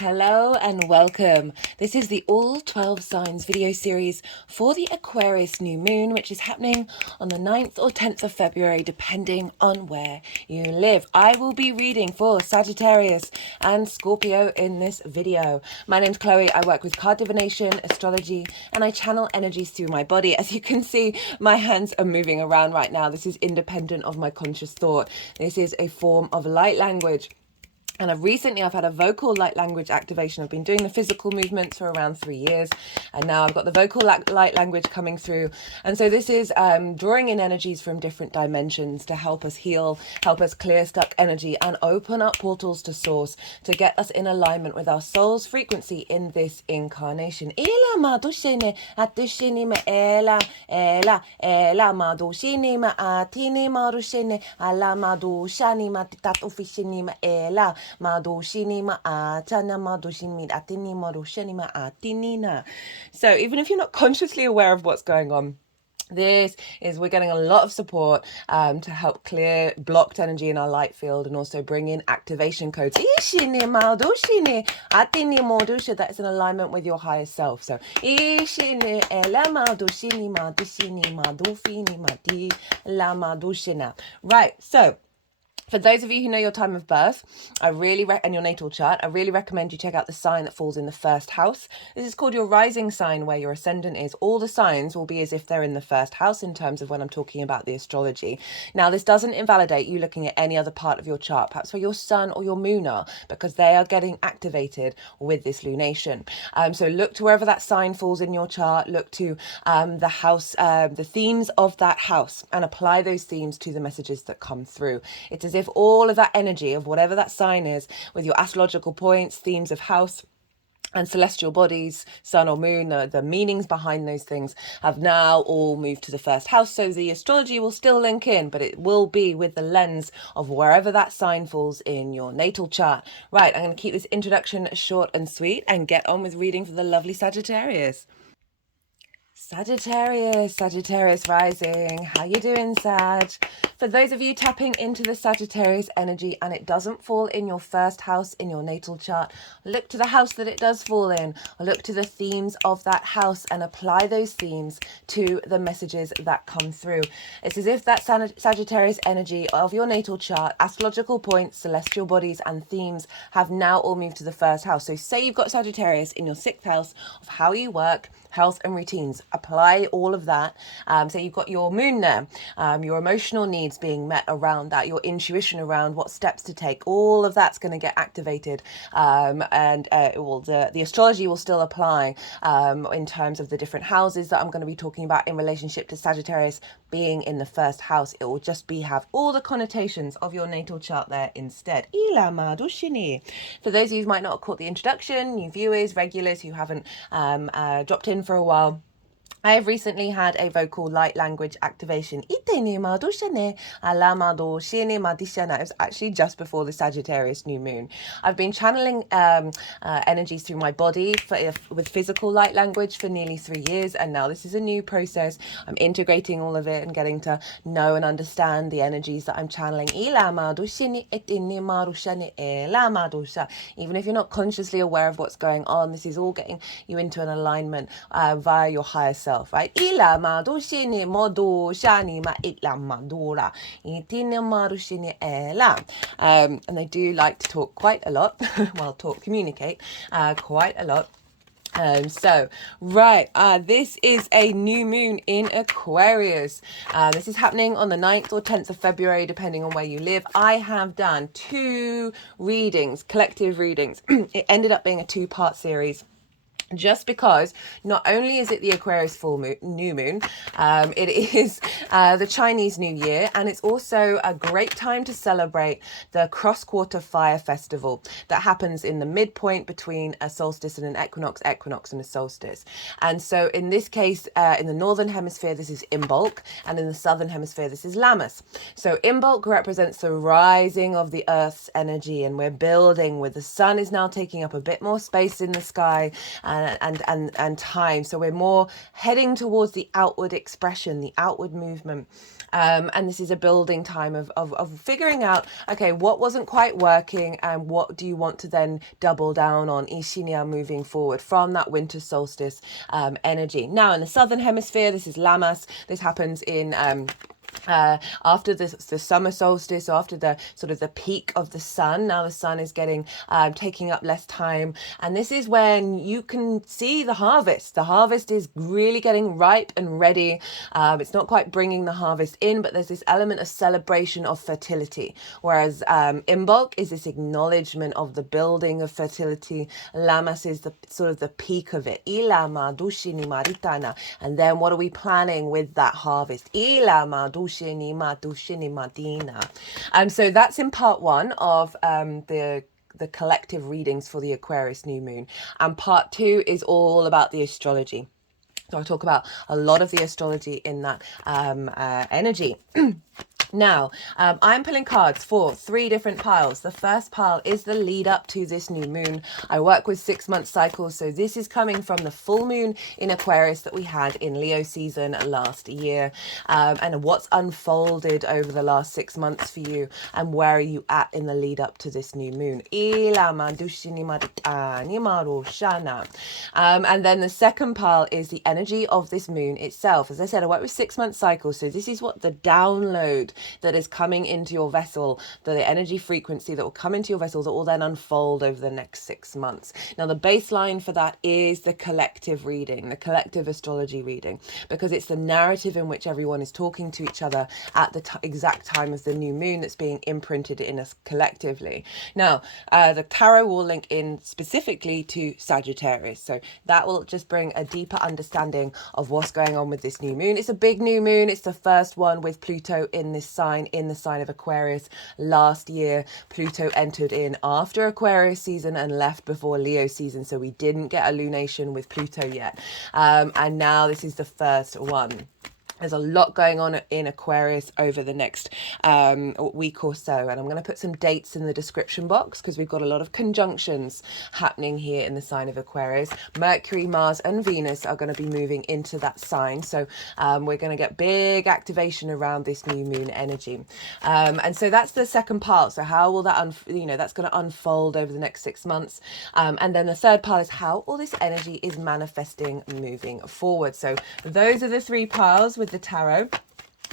Hello and welcome. This is the All 12 Signs video series for the Aquarius New Moon, which is happening on the 9th or 10th of February, depending on where you live. I will be reading for Sagittarius and Scorpio in this video. My name's Chloe. I work with card divination, astrology, and I channel energies through my body. As you can see, my hands are moving around right now. This is independent of my conscious thought. This is a form of light language. And I've had a vocal light language activation. I've been doing the physical movements for around 3 years. And now I've got the vocal light language coming through. And so this is drawing in energies from different dimensions to help us heal, help us clear stuck energy and open up portals to source to get us in alignment with our soul's frequency in this incarnation. So even if you're not consciously aware of what's going on, we're getting a lot of support to help clear blocked energy in our light field and also bring in activation codes. That is in alignment with your higher self. So right, so for those of you who know your time of birth, and your natal chart, I really recommend you check out the sign that falls in the first house. This is called your rising sign, where your ascendant is. All the signs will be as if they're in the first house in terms of when I'm talking about the astrology. Now, this doesn't invalidate you looking at any other part of your chart, perhaps where your sun or your moon are, because they are getting activated with this lunation. So look to wherever that sign falls in your chart, look to the house, the themes of that house, and apply those themes to the messages that come through. It's as if all of that energy of whatever that sign is, with your astrological points, themes of house and celestial bodies, sun or moon, the meanings behind those things have now all moved to the first house. So the astrology will still link in, but it will be with the lens of wherever that sign falls in your natal chart. Right, I'm going to keep this introduction short and sweet and get on with reading for the lovely Sagittarius. Sagittarius rising. How you doing, Sag? For those of you tapping into the Sagittarius energy and it doesn't fall in your first house in your natal chart, look to the house that it does fall in, or look to the themes of that house and apply those themes to the messages that come through. It's as if that Sagittarius energy of your natal chart, astrological points, celestial bodies and themes have now all moved to the first house. So say you've got Sagittarius in your 6th house of how you work, health and routines. Apply all of that. So you've got your moon there, your emotional needs being met around that, your intuition around what steps to take. All of that's going to get activated, the astrology will still apply in terms of the different houses that I'm going to be talking about in relationship to Sagittarius being in the first house. It will just have all the connotations of your natal chart there instead. For those of you who might not have caught the introduction, new viewers, regulars who haven't dropped in for a while, I have recently had a vocal light language activation. It was actually just before the Sagittarius new moon. I've been channeling energies through my body with physical light language for nearly 3 years, and now this is a new process. I'm integrating all of it and getting to know and understand the energies that I'm channeling. Even if you're not consciously aware of what's going on, this is all getting you into an alignment via your higher self. Right? And they do like to talk quite a lot. Communicate quite a lot. This is a new moon in Aquarius. This is happening on the 9th or 10th of February, depending on where you live. I have done 2 readings, collective readings. It ended up being a 2-part series. Just because not only is it the Aquarius new moon, it is the Chinese New Year, and it's also a great time to celebrate the cross-quarter fire festival that happens in the midpoint between a solstice and an equinox and a solstice. And so in this case, in the northern hemisphere, this is Imbolc, and in the southern hemisphere, this is Lammas. So Imbolc represents the rising of the Earth's energy, and we're building with the sun is now taking up a bit more space in the sky, and and time. So we're more heading towards the outward expression, the outward movement. And this is a building time of figuring out, okay, what wasn't quite working and what do you want to then double down on, Ishinya, moving forward from that winter solstice energy. Now, in the southern hemisphere, this is Lammas. This happens in after the summer solstice, after the sort of the peak of the sun. Now the sun is getting taking up less time, and this is when you can see the harvest. The harvest is really getting ripe and ready. It's not quite bringing the harvest in, but there's this element of celebration of fertility, whereas Imbolc is this acknowledgement of the building of fertility. Lammas is the sort of the peak of it. Ilama dushini maritana. And then what are we planning with that harvest? Ilama dushini madina. So that's in part one of the collective readings for the Aquarius new moon, and part two is all about the astrology. So I'll talk about a lot of the astrology in that energy. Now, I'm pulling cards for 3 different piles. The first pile is the lead up to this new moon. I work with 6-month cycles, so this is coming from the full moon in Aquarius that we had in Leo season last year, and what's unfolded over the last 6 months for you, and where are you at in the lead up to this new moon. And then the second pile is the energy of this moon itself. As I said, I work with 6-month cycles, so this is what the download that is coming into your vessel, the energy frequency that will come into your vessel that will then unfold over the next 6 months. Now, the baseline for that is the collective reading, the collective astrology reading, because it's the narrative in which everyone is talking to each other at the exact time of the new moon that's being imprinted in us collectively. Now, the tarot will link in specifically to Sagittarius, so that will just bring a deeper understanding of what's going on with this new moon. It's a big new moon. It's the first one with Pluto in this sign, in the sign of Aquarius. Last year, Pluto entered in after Aquarius season and left before Leo season, so we didn't get a lunation with Pluto yet. And now this is the first one. There's a lot going on in Aquarius over the next week or so, and I'm going to put some dates in the description box because we've got a lot of conjunctions happening here in the sign of Aquarius. Mercury, Mars and Venus are going to be moving into that sign, so we're going to get big activation around this new moon energy. And so that's the second part. So how will that, that's going to unfold over the next 6 months. And then the third part is how all this energy is manifesting moving forward. So those are the 3 piles with the tarot.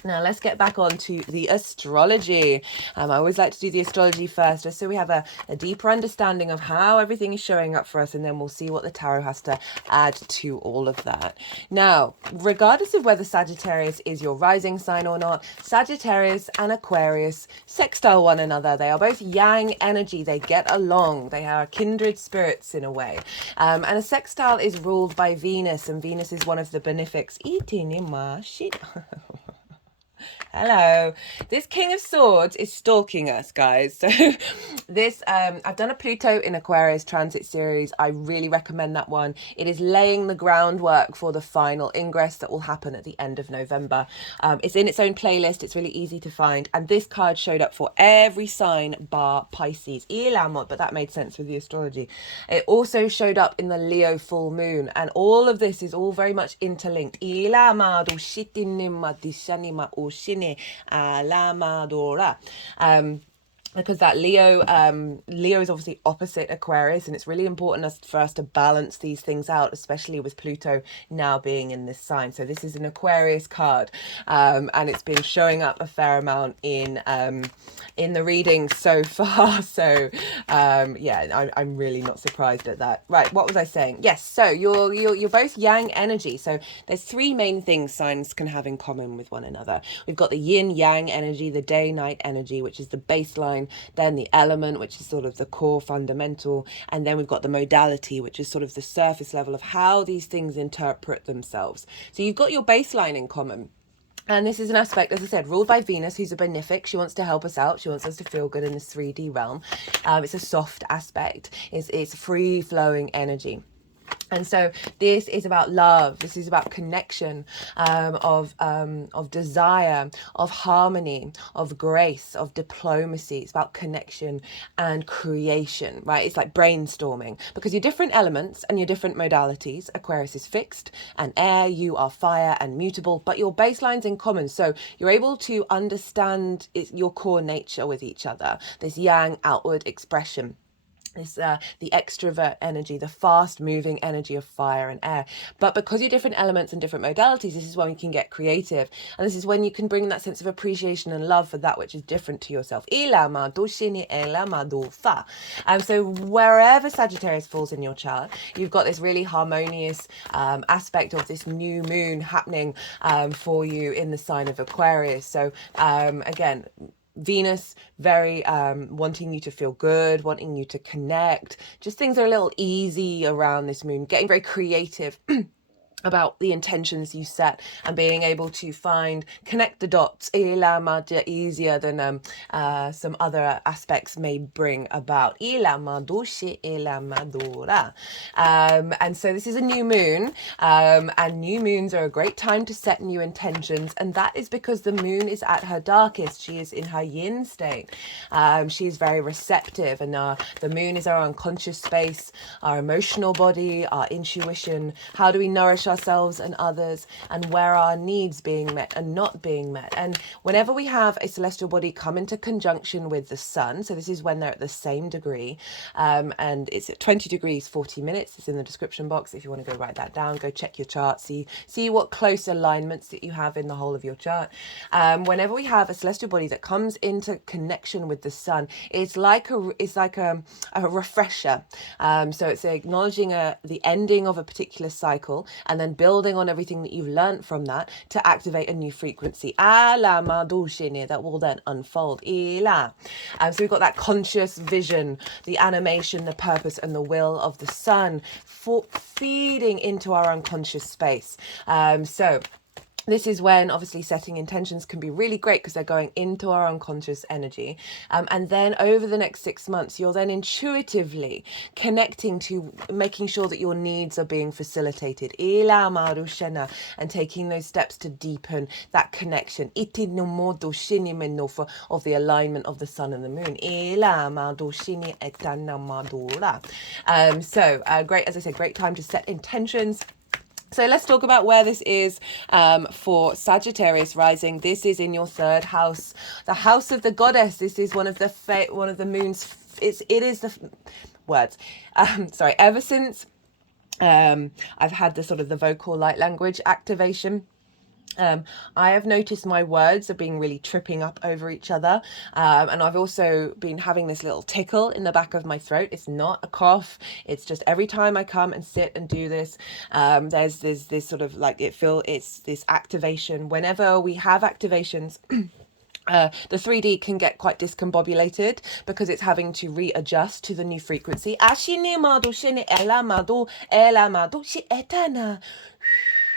Now let's get back on to the astrology. I always like to do the astrology first, just so we have a deeper understanding of how everything is showing up for us, and then we'll see what the tarot has to add to all of that. Now, regardless of whether Sagittarius is your rising sign or not, Sagittarius and Aquarius sextile one another. They are both yang energy. They get along. They are kindred spirits in a way. And a sextile is ruled by Venus, and Venus is one of the benefics. Hello. This King of Swords is stalking us, guys. So this, I've done a Pluto in Aquarius transit series. I really recommend that one. It is laying the groundwork for the final ingress that will happen at the end of November. It's in its own playlist. It's really easy to find. And this card showed up for every sign bar Pisces. But that made sense with the astrology. It also showed up in the Leo full moon. And all of this is all very much interlinked. Because that Leo is obviously opposite Aquarius, and it's really important for us to balance these things out, especially with Pluto now being in this sign. So this is an Aquarius card, and it's been showing up a fair amount in the readings so far. So yeah, I'm really not surprised at that. Right, what was I saying? Yes, so you're both yang energy. So there's 3 main things signs can have in common with one another. We've got the yin yang energy, the day night energy, which is the baseline, then the element, which is sort of the core fundamental, and then we've got the modality, which is sort of the surface level of how these things interpret themselves. So you've got your baseline in common. And this is an aspect, as I said, ruled by Venus, who's a benefic. She wants to help us out. She wants us to feel good in this 3D realm. It's a soft aspect. It's free-flowing energy. And so this is about love. This is about connection, of desire, of harmony, of grace, of diplomacy. It's about connection and creation, right? It's like brainstorming, because your different elements and your different modalities. Aquarius is fixed and air, you are fire and mutable, but your baseline's in common. So you're able to understand your core nature with each other, this yang outward expression. It's the extrovert energy, the fast moving energy of fire and air. But because you're different elements and different modalities, this is when you can get creative. And this is when you can bring that sense of appreciation and love for that which is different to yourself. So wherever Sagittarius falls in your chart, you've got this really harmonious aspect of this new moon happening for you in the sign of Aquarius. So again, Venus, very wanting you to feel good, wanting you to connect. Just things are a little easy around this moon, getting very creative about the intentions you set and being able to connect the dots easier than some other aspects may bring about. And so this is a new moon, and new moons are a great time to set new intentions, and that is because the moon is at her darkest. She is in her yin state. She is very receptive, and the moon is our unconscious space, our emotional body, our intuition. How do we nourish ourselves and others, and where are our needs being met and not being met? And whenever we have a celestial body come into conjunction with the sun, so this is when they're at the same degree, and it's at 20 degrees 40 minutes. It's in the description box if you want to go write that down. Go check your chart, see what close alignments that you have in the whole of your chart. Whenever we have a celestial body that comes into connection with the sun, it's like a refresher. So it's acknowledging the ending of a particular cycle, and then building on everything that you've learned from that to activate a new frequency that will then unfold. So we've got that conscious vision, the animation, the purpose, and the will of the sun feeding into our unconscious space. So this is when obviously setting intentions can be really great, because they're going into our unconscious energy. And then over the next 6 months, you're then intuitively connecting to making sure that your needs are being facilitated. And taking those steps to deepen that connection of the alignment of the sun and the moon. Great, as I said, great time to set intentions. So let's talk about where this is for Sagittarius rising. This is in your third house, the house of the goddess. This is one of the moon's. It is the words. Ever since I've had the vocal light language activation, I have noticed my words are being really tripping up over each other, and I've also been having this little tickle in the back of my throat. It's not a cough, it's just every time I come and sit and do this, there's this it's this activation. Whenever we have activations, the 3D can get quite discombobulated because it's having to readjust to the new frequency.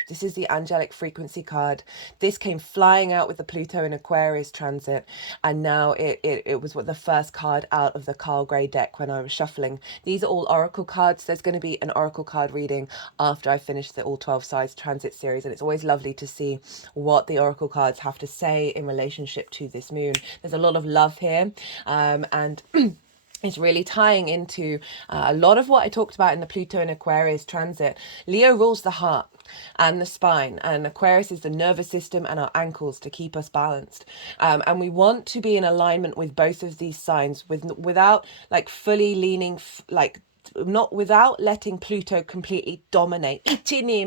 This is the angelic frequency card. This came flying out with the Pluto in Aquarius transit, and now it was the first card out of the Carl Gray deck when I was shuffling. These are all oracle cards. There's going to be an oracle card reading after I finish the all 12 sides transit series, and it's always lovely to see what the oracle cards have to say in relationship to this moon. There's a lot of love here, and it's really tying into a lot of what I talked about in the Pluto and Aquarius transit. Leo rules the heart and the spine, and Aquarius is the nervous system and our ankles to keep us balanced. And we want to be in alignment with both of these signs, without fully leaning not without letting Pluto completely dominate. We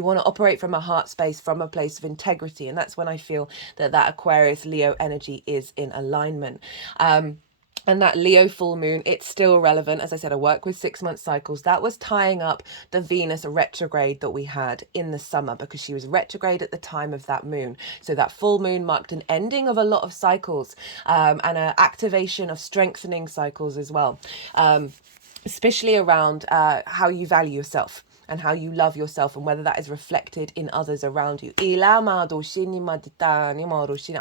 want to operate from a heart space, from a place of integrity, and that's when I feel that Aquarius Leo energy is in alignment. And that Leo full moon, it's still relevant. As I said, I work with 6-month cycles. That was tying up the Venus retrograde that we had in the summer, because she was retrograde at the time of that moon. So that full moon marked an ending of a lot of cycles, and an activation of strengthening cycles as well, especially around how you value yourself. and how you love yourself, and whether that is reflected in others around you. I've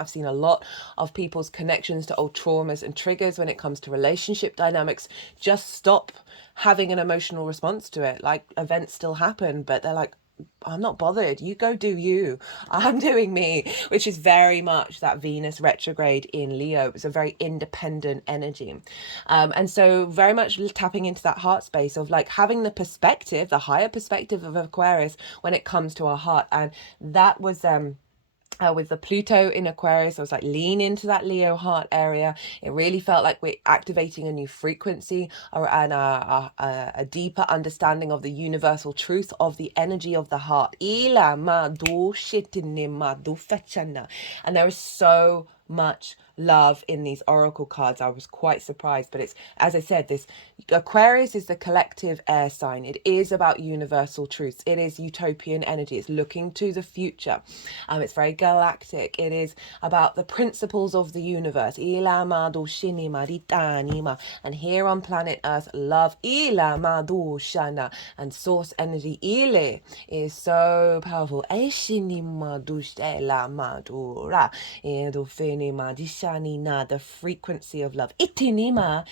seen a lot of people's connections to old traumas and triggers when it comes to relationship dynamics just stop having an emotional response to it. Like, events still happen, but they're like, I'm not bothered. You go do you. I'm doing me, which is very much that Venus retrograde in Leo. It's a very independent energy. And so very much tapping into that heart space of like having the perspective, the higher perspective of Aquarius when it comes to our heart. And that was with the Pluto in Aquarius, I was like, lean into that Leo heart area. It really felt like we're activating a new frequency and a deeper understanding of the universal truth of the energy of the heart. And there is so much love in these oracle cards. I was quite surprised, but it's, as I said, this Aquarius is the collective air sign. It is about universal truths. It is utopian energy. It's looking to the future. It's very galactic. It is about the principles of the universe. And here on planet Earth, love and source energy is so powerful. The frequency of love. Itinima.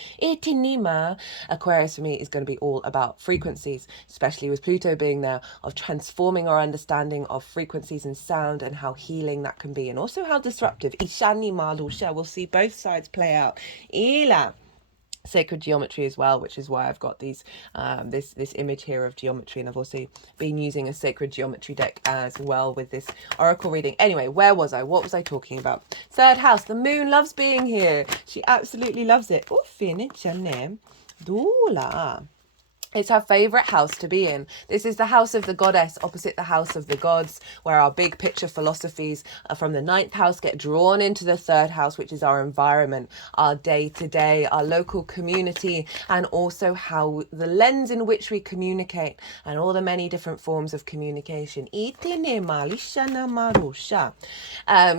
Aquarius for me is going to be all about frequencies, especially with Pluto being there, of transforming our understanding of frequencies and sound and how healing that can be, and also how disruptive. We'll see both sides play out. Sacred geometry as well, which is why I've got these this image here of geometry, and I've also been using a sacred geometry deck as well with this oracle reading. Anyway, where was I? What was I talking about? Third house. The moon loves being here. She absolutely loves it. Oh, it's her favorite house to be in. This is the house of the goddess opposite the house of the gods, where our big picture philosophies from the ninth house get drawn into the third house, which is our environment, our day-to-day, our local community, and also how the lens in which we communicate and all the many different forms of communication.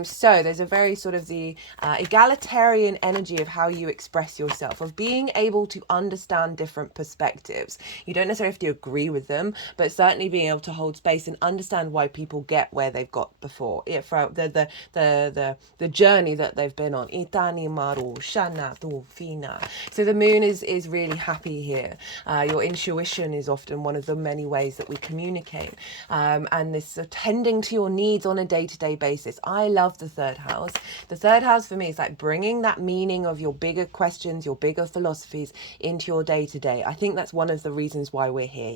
So there's a very sort of the egalitarian energy of how you express yourself, of being able to understand different perspectives. You don't necessarily have to agree with them, but certainly being able to hold space and understand why people get where they've got before, for the journey that they've been on. So the moon is really happy here. Your intuition is often one of the many ways that we communicate, and this tending to your needs on a day-to-day basis. I love the third house. The third house for me is like bringing that meaning of your bigger questions, your bigger philosophies into your day-to-day. I think that's one of the reasons why we're here.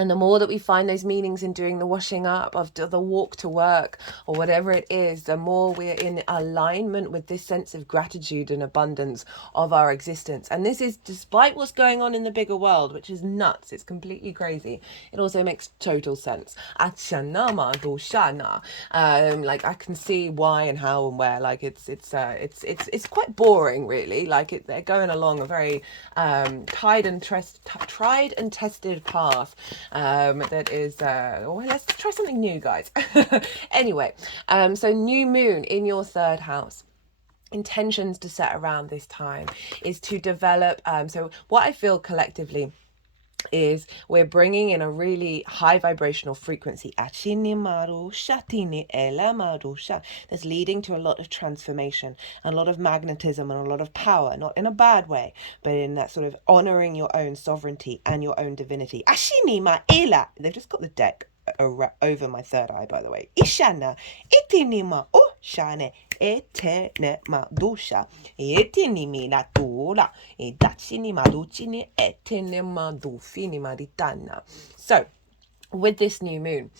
And the more that we find those meanings in doing the washing up, of the walk to work, or whatever it is, the more we're in alignment with this sense of gratitude and abundance of our existence. And this is despite what's going on in the bigger world, which is nuts. It's completely crazy. It also makes total sense. Like I can see why and how and where. Like it's quite boring, really. Like they're going along a very tried and tested path. That is let's try something new, guys. Anyway, so new moon in your third house. Intentions to set around this time is to develop, so what I feel collectively is we're bringing in a really high vibrational frequency that's leading to a lot of transformation and a lot of magnetism and a lot of power, not in a bad way, but in that sort of honoring your own sovereignty and your own divinity. They've just got the deck over my third eye, by the way. Ishana itinima shane etenema dusha etinimi natura edachini maduchini etenema dufini maritana. So with this new moon,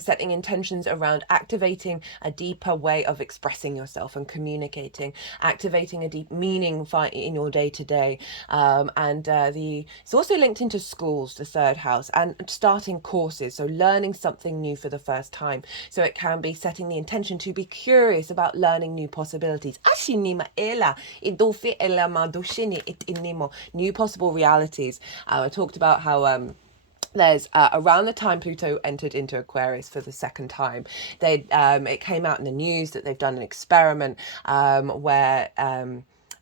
setting intentions around activating a deeper way of expressing yourself and communicating, activating a deep meaning in your day-to-day, and it's also linked into schools, the third house, and starting courses, so learning something new for the first time. So it can be setting the intention to be curious about learning new possibilities, new possible realities. I talked about how there's around the time Pluto entered into Aquarius for the second time, it came out in the news that they've done an experiment where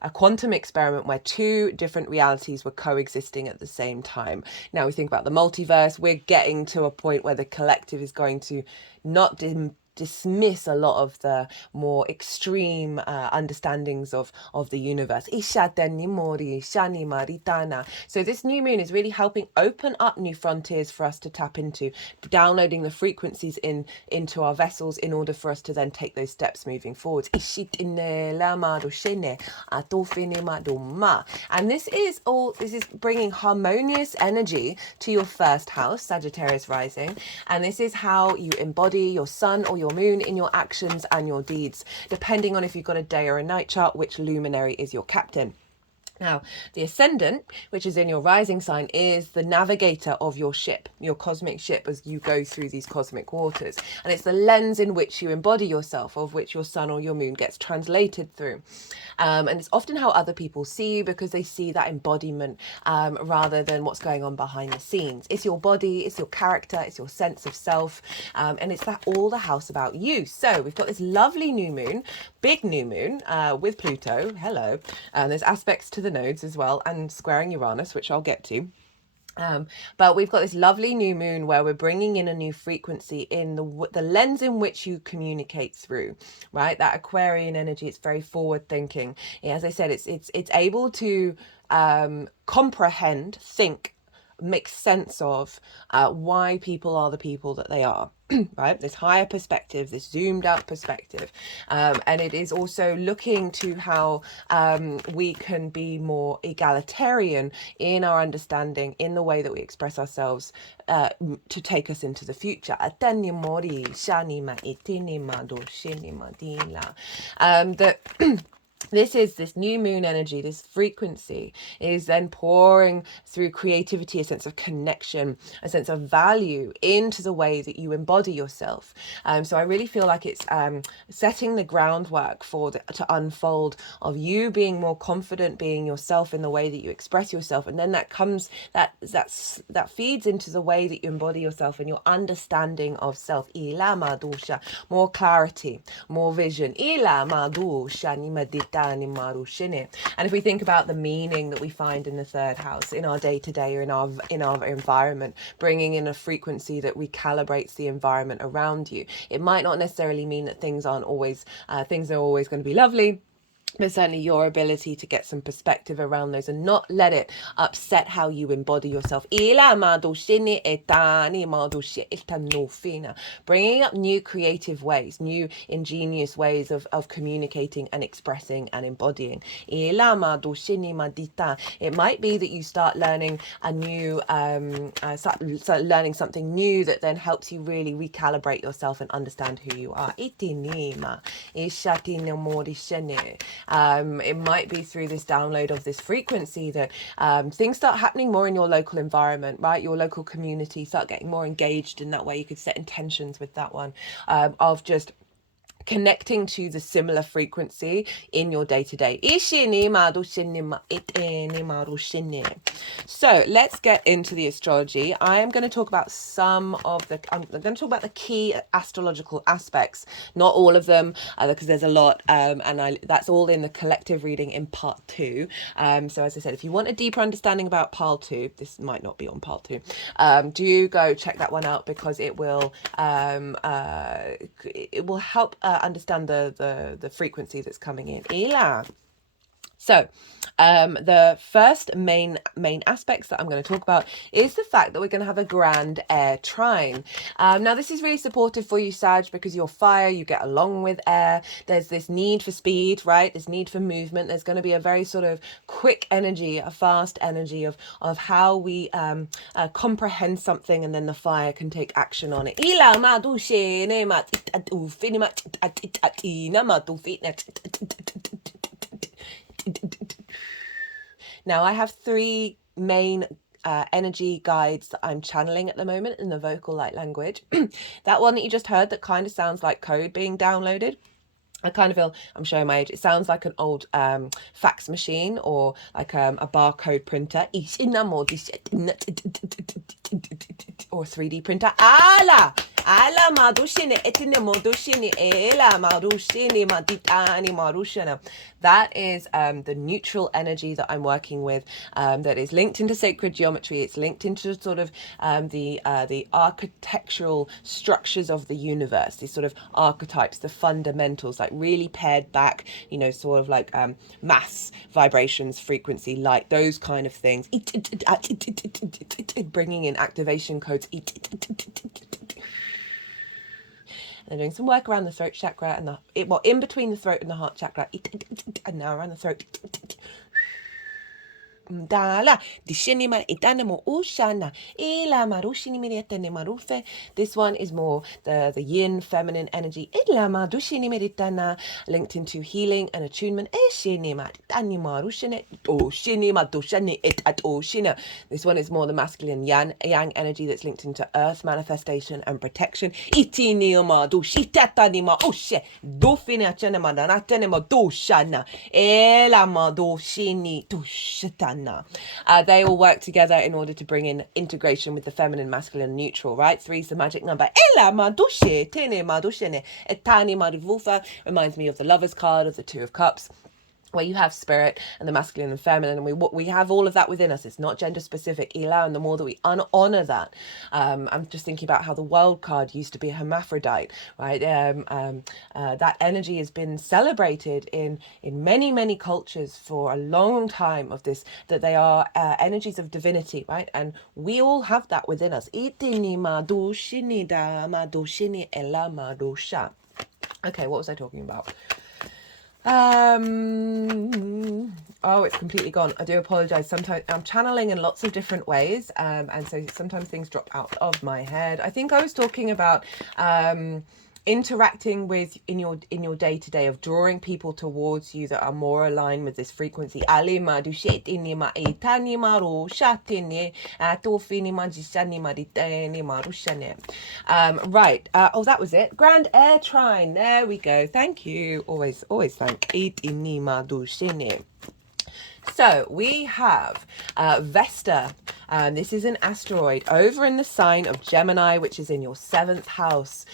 a quantum experiment where two different realities were coexisting at the same time. Now we think about the multiverse, we're getting to a point where the collective is going to not dismiss a lot of the more extreme understandings of the universe. So this new moon is really helping open up new frontiers for us to tap into, downloading the frequencies into our vessels in order for us to then take those steps moving forward. And this is bringing harmonious energy to your first house, Sagittarius rising, and this is how you embody your sun or your moon in your actions and your deeds, depending on if you've got a day or a night chart, which luminary is your captain. Now, the Ascendant, which is in your rising sign, is the navigator of your ship, your cosmic ship, as you go through these cosmic waters. And it's the lens in which you embody yourself, of which your sun or your moon gets translated through. And it's often how other people see you, because they see that embodiment rather than what's going on behind the scenes. It's your body, it's your character, it's your sense of self, and it's all the house about you. So we've got this lovely new moon, big new moon with Pluto. Hello. There's aspects to the nodes as well, and squaring Uranus, which I'll get to. But we've got this lovely new moon where we're bringing in a new frequency in the lens in which you communicate through, right? That Aquarian energy, it's very forward thinking. As I said, it's able to comprehend, think, make sense of why people are the people that they are. Right, this higher perspective, this zoomed out perspective, and it is also looking to how we can be more egalitarian in our understanding, in the way that we express ourselves, to take us into the future. This new moon energy, this frequency is then pouring through creativity, a sense of connection, a sense of value into the way that you embody yourself. So I really feel like it's setting the groundwork to unfold of you being more confident, being yourself in the way that you express yourself, and then that feeds into the way that you embody yourself and your understanding of self. More clarity, more vision. And if we think about the meaning that we find in the third house, in our day-to-day, or in our environment, bringing in a frequency that recalibrates the environment around you, it might not necessarily mean that things are always going to be lovely, but certainly your ability to get some perspective around those and not let it upset how you embody yourself. Bringing up new creative ways, new ingenious ways of communicating and expressing and embodying. It might be that you start learning start learning something new that then helps you really recalibrate yourself and understand who you are. It might be through this download of this frequency that things start happening more in your local environment, right? Your local community, start getting more engaged in that way. You could set intentions with that one of just connecting to the similar frequency in your day-to-day. So let's get into the astrology. I am going to talk about I'm going to talk about the key astrological aspects, not all of them, because there's a lot, and that's all in the collective reading in part 2. So as I said, if you want a deeper understanding about part 2, this might not be on part 2, do go check that one out, because it will help understand the frequency that's coming in. So the first main aspects that I'm going to talk about is the fact that we're going to have a grand air trine. Now this is really supportive for you, Sag, because you're fire, you get along with air. There's this need for speed, right? This need for movement. There's going to be a very sort of quick energy, a fast energy of how we comprehend something, and then the fire can take action on it. Now I have 3 main energy guides that I'm channeling at the moment in the vocal light language. That one that you just heard that kind of sounds like code being downloaded, I kind of feel, I'm showing my age, it sounds like an old fax machine or like a barcode printer. Or 3D printer. That is the neutral energy that I'm working with, that is linked into sacred geometry. It's linked into sort of the architectural structures of the universe, these sort of archetypes, the fundamentals, like really pared back, you know, sort of like mass, vibrations, frequency, light, those kind of things. Bringing in activation codes. And doing some work around the throat chakra and in between the throat and the heart chakra, and now around the throat. This one is more the yin feminine energy, linked into healing and attunement. This one is more the masculine yang energy that's linked into earth manifestation and protection. They all work together in order to bring in integration with the feminine, masculine, neutral, right? 3 is the magic number. Reminds me of the Lover's card, of the Two of Cups, where you have spirit and the masculine and feminine, and we have all of that within us. It's not gender specific, and the more that we honor that, I'm just thinking about how the world card used to be a hermaphrodite, right? That energy has been celebrated in many cultures for a long time, of this, that they are energies of divinity, right? And we all have that within us. Okay, what was I talking about? Oh, it's completely gone. I do apologize. Sometimes I'm channeling in lots of different ways, and so sometimes things drop out of my head. I think I was talking about interacting with in your day-to-day, of drawing people towards you that are more aligned with this frequency. Right. Oh, that was it. Grand Air Trine. There we go. Thank you. Always thank. So we have Vesta. This is an asteroid over in the sign of Gemini, which is in your 7th house.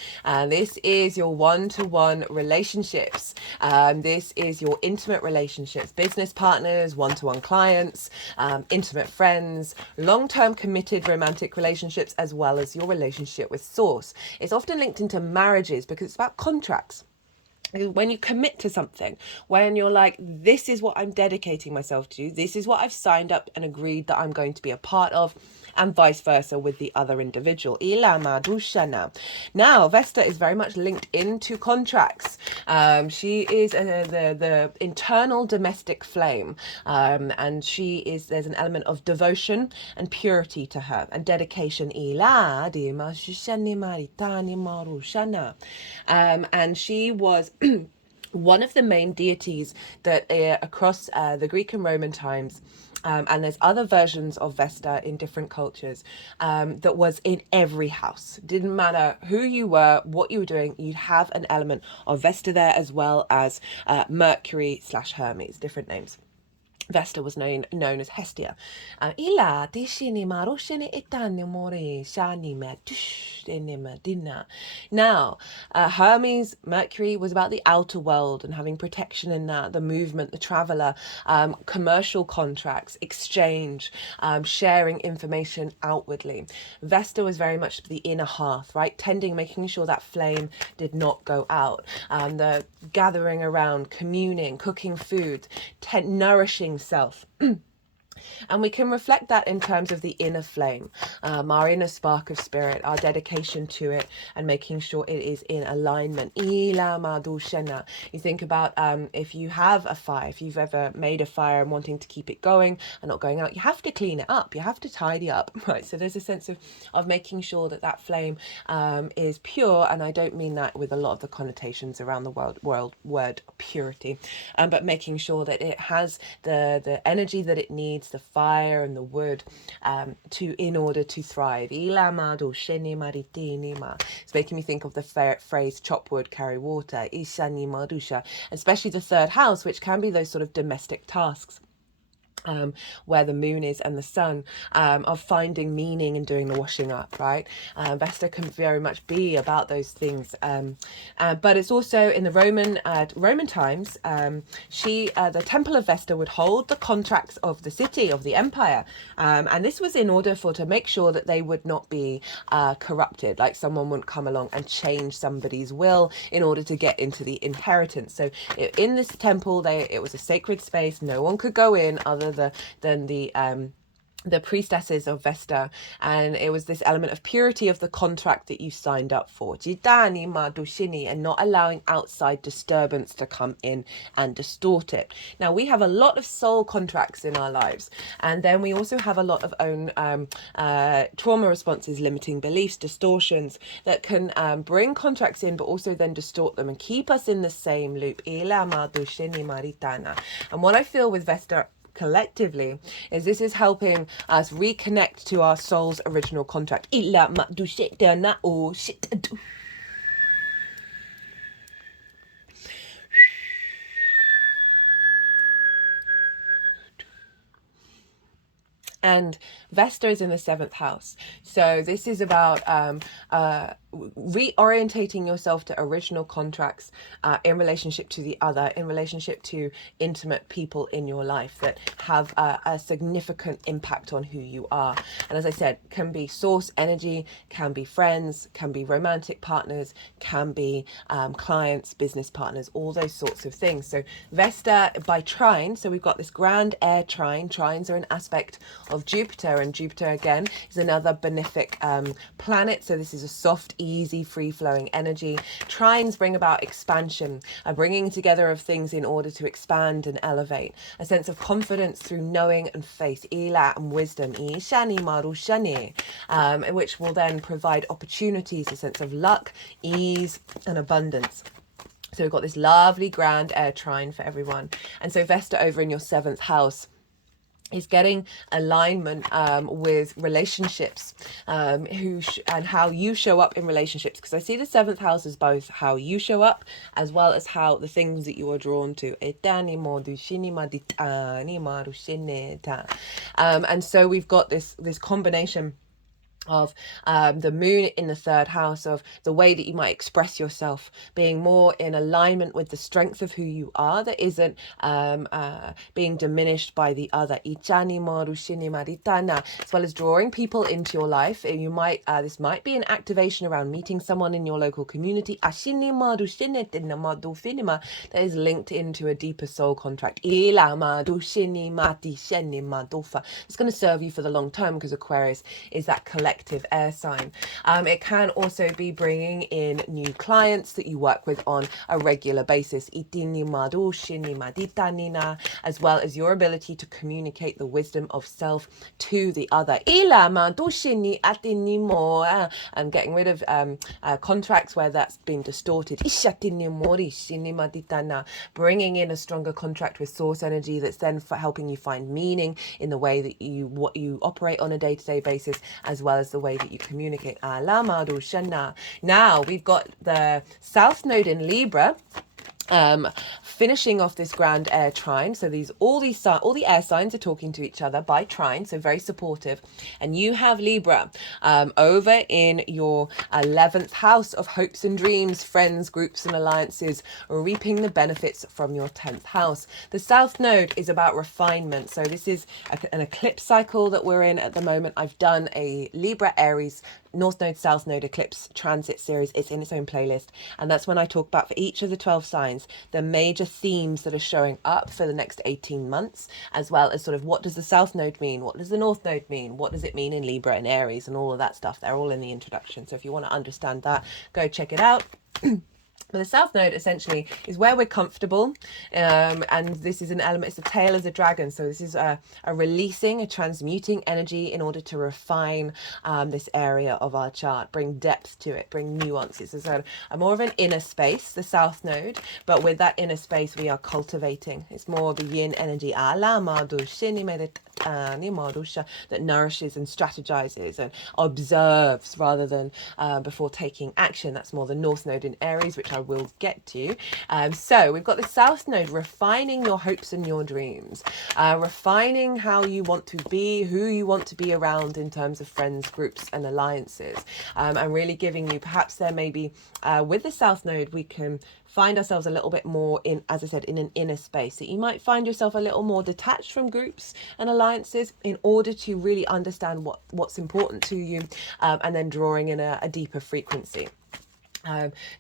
This is your one-to-one relationships. This is your intimate relationships, business partners, one-to-one clients, intimate friends, long-term committed romantic relationships, as well as your relationship with Source. It's often linked into marriages because it's about contracts. When you commit to something, when you're like, this is what I'm dedicating myself to, this is what I've signed up and agreed that I'm going to be a part of, and vice versa with the other individual. Now, Vesta is very much linked into contracts. She is the internal domestic flame, and there's an element of devotion and purity to her, and dedication. And she was one of the main deities that across the Greek and Roman times, and there's other versions of Vesta in different cultures, that was in every house. Didn't matter who you were, what you were doing, you'd have an element of Vesta there, as well as Mercury / Hermes, different names. Vesta was known as Hestia. Now, Hermes, Mercury, was about the outer world and having protection in that, the movement, the traveler, commercial contracts, exchange, sharing information outwardly. Vesta was very much the inner hearth, right? Making sure that flame did not go out. The gathering around, communing, cooking food, nourishing self. And we can reflect that in terms of the inner flame, our inner spark of spirit, our dedication to it, and making sure it is in alignment. You think about if you have a fire, if you've ever made a fire and wanting to keep it going and not going out, you have to clean it up, you have to tidy up, right? So there's a sense of making sure that flame is pure, and I don't mean that with a lot of the connotations around the word purity, but making sure that it has the energy that it needs the fire and the wood, in order to thrive. It's making me think of the phrase chop wood, carry water, especially the third house, which can be those sort of domestic tasks. Where the moon is and the sun, of finding meaning and doing the washing up, right? Vesta can very much be about those things, but it's also in the Roman times. The temple of Vesta would hold the contracts of the city, of the empire, and this was in order to make sure that they would not be corrupted, like someone wouldn't come along and change somebody's will in order to get into the inheritance. So in this temple, it was a sacred space. No one could go in other than the priestesses of Vesta, and it was this element of purity of the contract that you signed up for, and not allowing outside disturbance to come in and distort it. Now, we have a lot of soul contracts in our lives, and then we also have a lot of own trauma responses, limiting beliefs, distortions that can bring contracts in, but also then distort them and keep us in the same loop. And what I feel with Vesta collectively is this is helping us reconnect to our soul's original contract. And Vesta is in the 7th house. So this is about reorientating yourself to original contracts in relationship to the other, in relationship to intimate people in your life that have a significant impact on who you are. And as I said, can be source energy, can be friends, can be romantic partners, can be clients, business partners, all those sorts of things. So Vesta by trine, so we've got this grand air trine. Trines are an aspect of Jupiter, and Jupiter again is another benefic planet. So this is a soft, easy, free-flowing energy. Trines bring about expansion, a bringing together of things in order to expand and elevate, a sense of confidence through knowing and faith, ila and wisdom, which will then provide opportunities, a sense of luck, ease and abundance. So we've got this lovely grand air trine for everyone. And so Vesta over in your 7th house is getting alignment with relationships, and how you show up in relationships, because I see the 7th house as both how you show up as well as how the things that you are drawn to. And so we've got this combination of the moon in the 3rd house, of the way that you might express yourself, being more in alignment with the strength of who you are that isn't being diminished by the other, as well as drawing people into your life. You might this might be an activation around meeting someone in your local community that is linked into a deeper soul contract. It's going to serve you for the long term, because Aquarius is that collective air sign. It can also be bringing in new clients that you work with on a regular basis, as well as your ability to communicate the wisdom of self to the other, and getting rid of contracts where that's been distorted, bringing in a stronger contract with source energy that's then for helping you find meaning in the way that you operate on a day-to-day basis, as well as the way that you communicate. Now we've got the South Node in Libra, finishing off this grand air trine. So all the air signs are talking to each other by trine, so very supportive. And you have Libra over in your 11th house of hopes and dreams, friends, groups and alliances, reaping the benefits from your 10th house. The South Node is about refinement. So this is an eclipse cycle that we're in at the moment. I've done a Libra Aries North Node, South Node eclipse transit series. It's in its own playlist, and that's when I talk about, for each of the 12 signs, the major themes that are showing up for the next 18 months, as well as sort of what does the South Node mean, what does the North Node mean, what does it mean in Libra and Aries, and all of that stuff. They're all in the introduction, so if you want to understand that, go check it out. But the South Node essentially is where we're comfortable, and this is an element, it's the tail of the dragon. So this is a releasing, a transmuting energy in order to refine this area of our chart, bring depth to it, bring nuances. It's a more of an inner space, the South Node, but with that inner space we are cultivating. It's more the yin energy. that nourishes and strategizes and observes rather than before taking action. That's more the North Node in Aries, which I will get to. So we've got the South Node refining your hopes and your dreams, refining how you want to be, who you want to be around in terms of friends, groups and alliances, and really giving you, perhaps there may be, with the South Node, we can find ourselves a little bit more in, as I said, in an inner space, that you might find yourself a little more detached from groups and alliances in order to really understand what's important to you, and then drawing in a deeper frequency.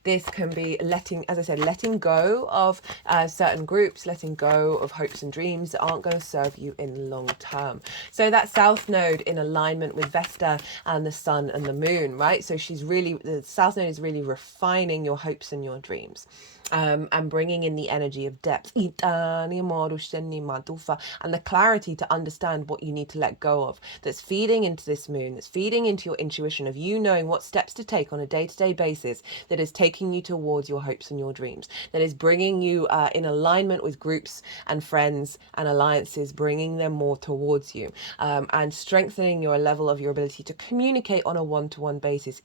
This can be letting, as I said, letting go of certain groups, letting go of hopes and dreams that aren't going to serve you in the long term. So that South Node in alignment with Vesta and the Sun and the Moon, right? So the South Node is really refining your hopes and your dreams. And bringing in the energy of depth and the clarity to understand what you need to let go of, that's feeding into this moon, that's feeding into your intuition of you knowing what steps to take on a day-to-day basis that is taking you towards your hopes and your dreams, that is bringing you in alignment with groups and friends and alliances, bringing them more towards you, and strengthening your level of your ability to communicate on a one-to-one basis.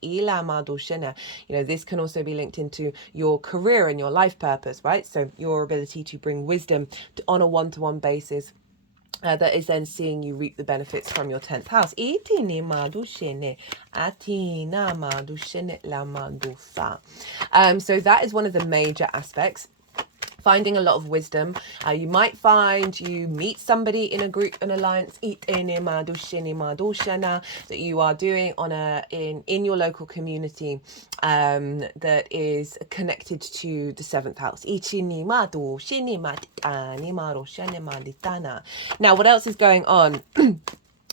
This can also be linked into your career and your life purpose, right? So your ability to bring wisdom on a one-to-one basis, that is then seeing you reap the benefits from your 10th house. So that is one of the major aspects. Finding a lot of wisdom. You might find you meet somebody in a group, an alliance, that you are doing on in your local community, that is connected to the 7th house. Now, what else is going on?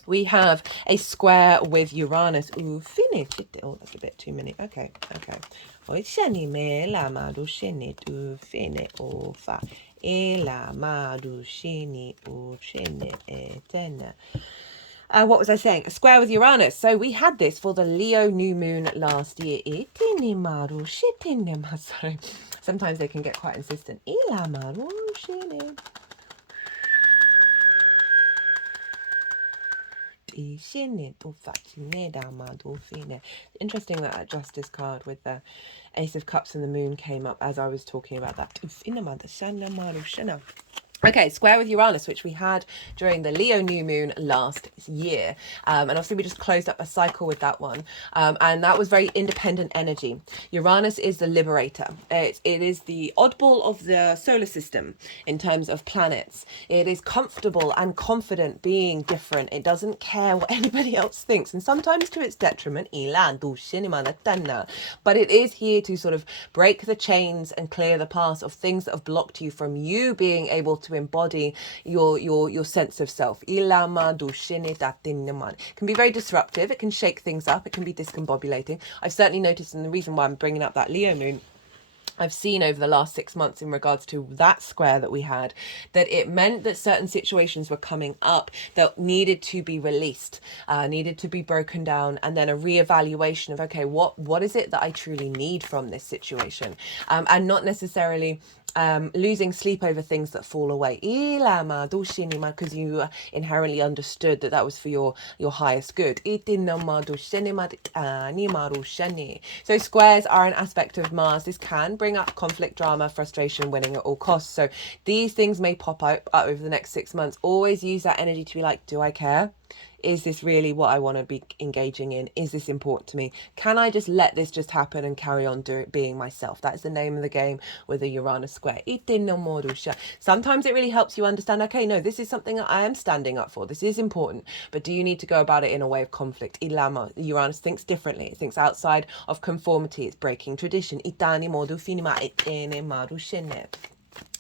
We have a square with Uranus. Ooh, finish it. Oh, that's a bit too many. Okay. What was I saying? A square with Uranus. So we had this for the Leo new moon last year. Sorry. Sometimes they can get quite insistent. Interesting that Justice card with the Ace of Cups and the Moon came up as I was talking about that. Okay, square with Uranus, which we had during the Leo new moon last year. And obviously we just closed up a cycle with that one. And that was very independent energy. Uranus is the liberator. It is the oddball of the solar system in terms of planets. It is comfortable and confident being different. It doesn't care what anybody else thinks. And sometimes to its detriment. But it is here to sort of break the chains and clear the path of things that have blocked you from you being able to embody your sense of self. It can be very disruptive. It can shake things up. It can be discombobulating. I've certainly noticed, and the reason why I'm bringing up that Leo moon, I've seen over the last 6 months in regards to that square that we had, that it meant that certain situations were coming up that needed to be released, needed to be broken down, and then a reevaluation of, okay, what is it that I truly need from this situation, and not necessarily losing sleep over things that fall away, because you inherently understood that was for your highest good. So squares are an aspect of Mars. This can bring up conflict, drama, frustration, winning at all costs. So these things may pop up over the next 6 months. Always use that energy to be like, do I care? Is this really what I want to be engaging in? Is this important to me? Can I just let this just happen and carry on being myself? That's the name of the game with a Uranus square. Sometimes it really helps you understand, okay, no, this is something that I am standing up for. This is important. But do you need to go about it in a way of conflict? Uranus thinks differently. It thinks outside of conformity. It's breaking tradition.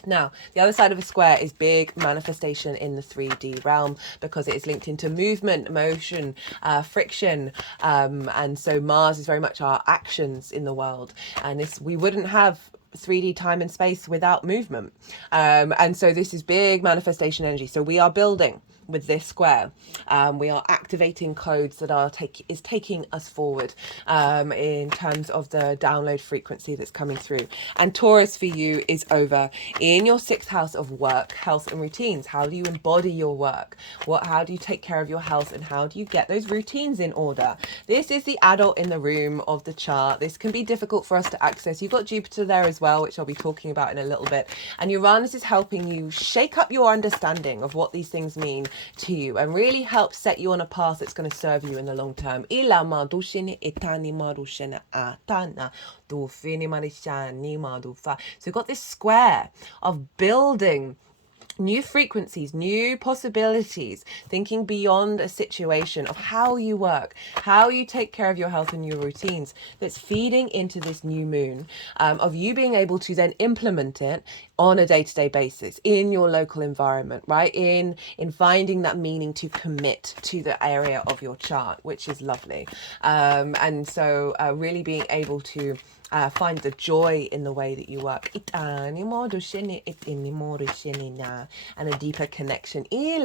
Now, the other side of a square is big manifestation in the 3D realm, because it is linked into movement, emotion, friction. And so Mars is very much our actions in the world. And we wouldn't have 3D time and space without movement. And so this is big manifestation energy. So we are building. with this square. We are activating codes that are taking us forward in terms of the download frequency that's coming through. And Taurus for you is over in your 6th house of work, health and routines. How do you embody your work? How do you take care of your health, and how do you get those routines in order? This is the adult in the room of the chart. This can be difficult for us to access. You've got Jupiter there as well, which I'll be talking about in a little bit. And Uranus is helping you shake up your understanding of what these things mean to you and really help set you on a path that's going to serve you in the long term. So we've got this square of building new frequencies, new possibilities, thinking beyond a situation of how you work, how you take care of your health and your routines, that's feeding into this new moon, of you being able to then implement it on a day-to-day basis in your local environment, right? In finding that meaning to commit to the area of your chart, which is lovely. And so really being able to find the joy in the way that you work, and a deeper connection. This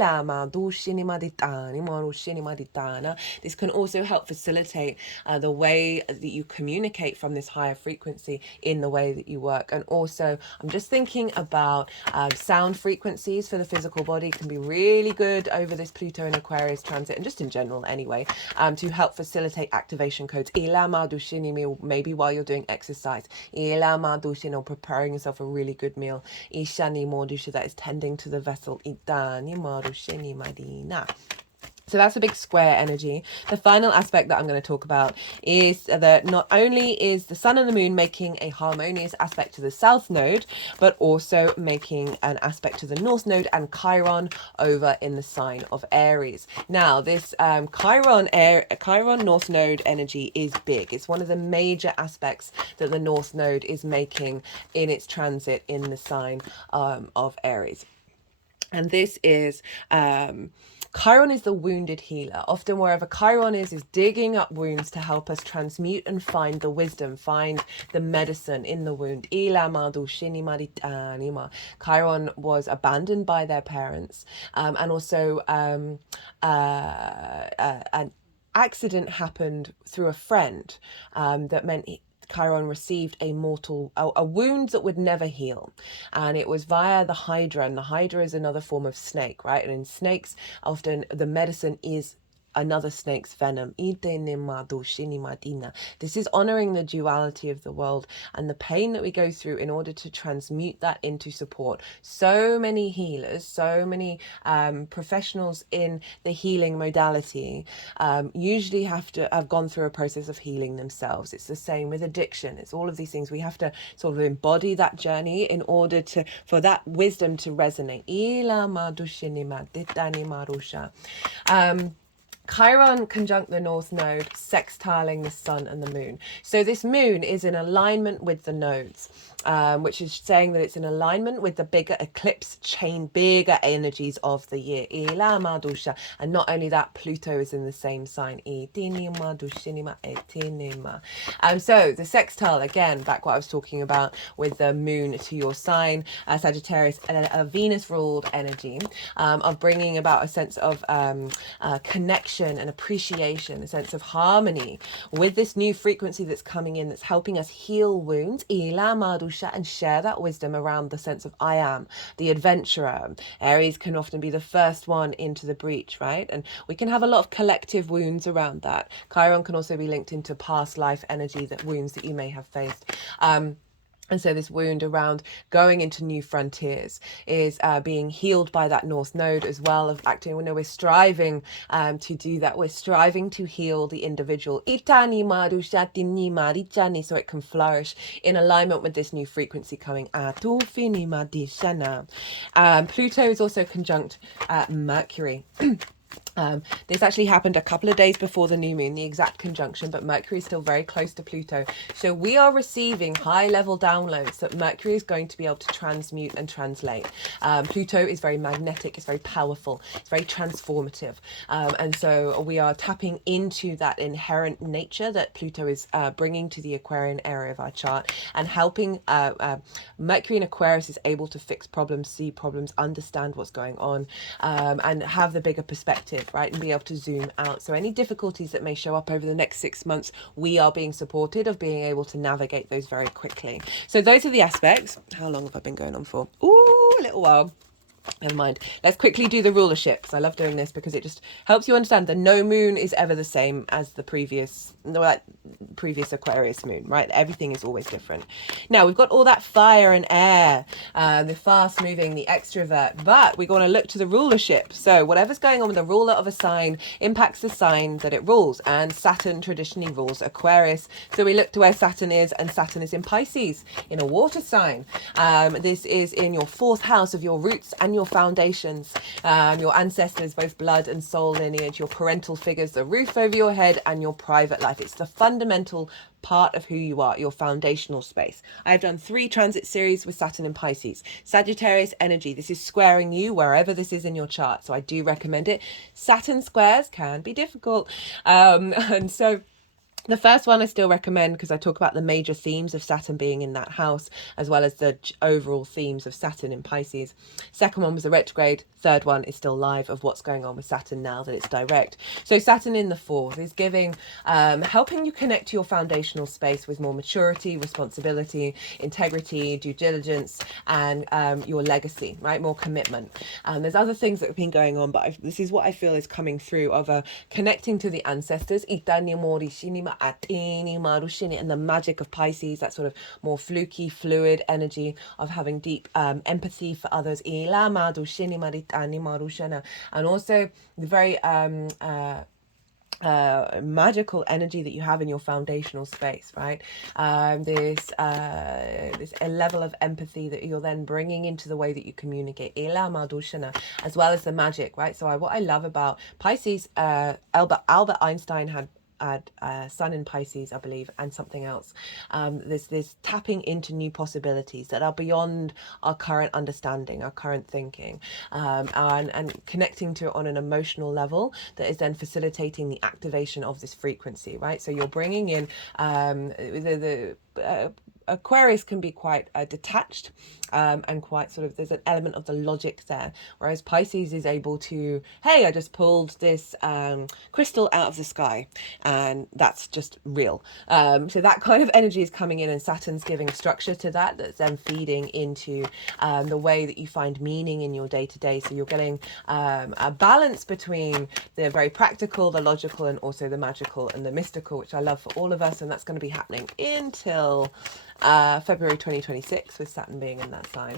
can also help facilitate the way that you communicate from this higher frequency in the way that you work. And also, I'm just thinking about sound frequencies for the physical body can be really good over this Pluto and Aquarius transit, and just in general anyway, to help facilitate activation codes. Maybe while you're doing exercise, or preparing yourself a really good meal, that is tending to the vessel. So that's a big square energy. The final aspect that I'm going to talk about is that not only is the sun and the moon making a harmonious aspect to the south node, but also making an aspect to the north node and Chiron over in the sign of Aries. Now, this Chiron north node energy is big. It's one of the major aspects that the north node is making in its transit in the sign of Aries. And this is Chiron is the wounded healer. Often wherever Chiron is digging up wounds to help us transmute and find the wisdom, find the medicine in the wound. Chiron was abandoned by their parents, and also an accident happened through a friend that meant Chiron received a wound that would never heal, and it was via the Hydra, and the Hydra is another form of snake, right? And in snakes, often the medicine is another snake's venom. This is honoring the duality of the world and the pain that we go through in order to transmute that into support. So many healers, so many professionals in the healing modality usually have gone through a process of healing themselves. It's the same with addiction. It's all of these things. We have to sort of embody that journey in order for that wisdom to resonate. Chiron conjunct the North Node, sextiling the Sun and the Moon. So this Moon is in alignment with the nodes, which is saying that it's in alignment with the bigger eclipse chain, bigger energies of the year. And not only that, Pluto is in the same sign. So the sextile, again, back what I was talking about with the Moon to your sign, Sagittarius, a Venus-ruled energy of bringing about a sense of connection and appreciation, a sense of harmony with this new frequency that's coming in, that's helping us heal wounds and share that wisdom around the sense of I am, the adventurer. Aries can often be the first one into the breach, right? And we can have a lot of collective wounds around that. Chiron can also be linked into past life energy, that wounds that you may have faced. And so this wound around going into new frontiers is being healed by that North Node as well, of acting. We know we're striving to do that. We're striving to heal the individual, so it can flourish in alignment with this new frequency coming. Pluto is also conjunct Mercury. This actually happened a couple of days before the new moon, the exact conjunction, but Mercury is still very close to Pluto. So we are receiving high level downloads that Mercury is going to be able to transmute and translate. Pluto is very magnetic, it's very powerful, it's very transformative. And so we are tapping into that inherent nature that Pluto is bringing to the Aquarian area of our chart, and helping Mercury in Aquarius is able to fix problems, see problems, understand what's going on, and have the bigger perspective, right, and be able to zoom out. So any difficulties that may show up over the next 6 months, we are being supported of being able to navigate those very quickly. So those are the aspects. How long have I been going on for? Ooh, a little while. Never mind. Let's quickly do the rulership, because I love doing this because it just helps you understand that no moon is ever the same as the previous Aquarius moon, right? Everything is always different. Now, we've got all that fire and air, the fast moving, the extrovert, but we're going to look to the rulership. So whatever's going on with the ruler of a sign impacts the sign that it rules, and Saturn traditionally rules Aquarius. So we look to where Saturn is, and Saturn is in Pisces, in a water sign. This is in your 4th house of your roots and your foundations, your ancestors, both blood and soul lineage, your parental figures, the roof over your head, and your private life. It's the fundamental part of who you are, your foundational space. I've done 3 transit series with Saturn in Pisces. Sagittarius energy, this is squaring you wherever this is in your chart, so I do recommend it. Saturn squares can be difficult, and so the first one I still recommend, because I talk about the major themes of Saturn being in that house, as well as the overall themes of Saturn in Pisces. Second one was the retrograde. Third one is still live, of what's going on with Saturn now that it's direct. So Saturn in the 4th is giving, helping you connect to your foundational space with more maturity, responsibility, integrity, due diligence, and your legacy, right? More commitment. There's other things that have been going on, but this is what I feel is coming through, of connecting to the ancestors, and the magic of Pisces, that sort of more fluky, fluid energy of having deep empathy for others, and also the very magical energy that you have in your foundational space, right? This a level of empathy that you're then bringing into the way that you communicate, as well as the magic, right? So what I love about Pisces, Albert Einstein had Sun in Pisces, I believe, and something else. There's tapping into new possibilities that are beyond our current understanding, our current thinking, and connecting to it on an emotional level that is then facilitating the activation of this frequency, right? So you're bringing in Aquarius can be quite detached, and quite sort of, there's an element of the logic there, whereas Pisces is able to, hey, I just pulled this crystal out of the sky and that's just real. So that kind of energy is coming in, and Saturn's giving structure to that, that's then feeding into the way that you find meaning in your day-to-day. So you're getting a balance between the very practical, the logical, and also the magical and the mystical, which I love for all of us, and that's going to be happening until February 2026, with Saturn being in that sign.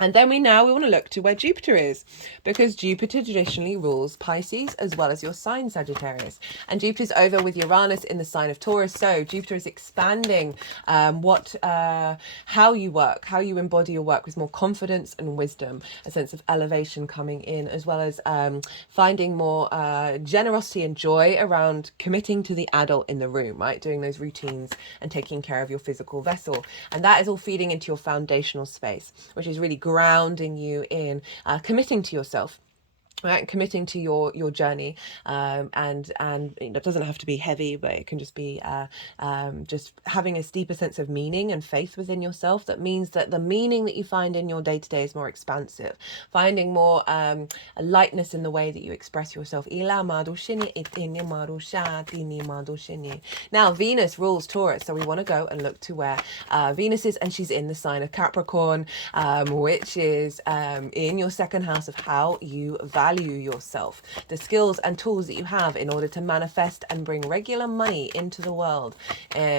And then we want to look to where Jupiter is, because Jupiter traditionally rules Pisces as well as your sign Sagittarius, and Jupiter's over with Uranus in the sign of Taurus. So Jupiter is expanding how you work, how you embody your work with more confidence and wisdom, a sense of elevation coming in, as well as finding more generosity and joy around committing to the adult in the room, right? Doing those routines and taking care of your physical vessel. And that is all feeding into your foundational space, which is really grounding you in committing to yourself, right? Committing to your journey, and it doesn't have to be heavy, but it can just be just having a deeper sense of meaning and faith within yourself. That means that the meaning that you find in your day-to-day is more expansive, finding more a lightness in the way that you express yourself. Now Venus rules Taurus, so we want to go and look to where Venus is, and she's in the sign of Capricorn, which is in your 2nd house of how you value yourself, the skills and tools that you have in order to manifest and bring regular money into the world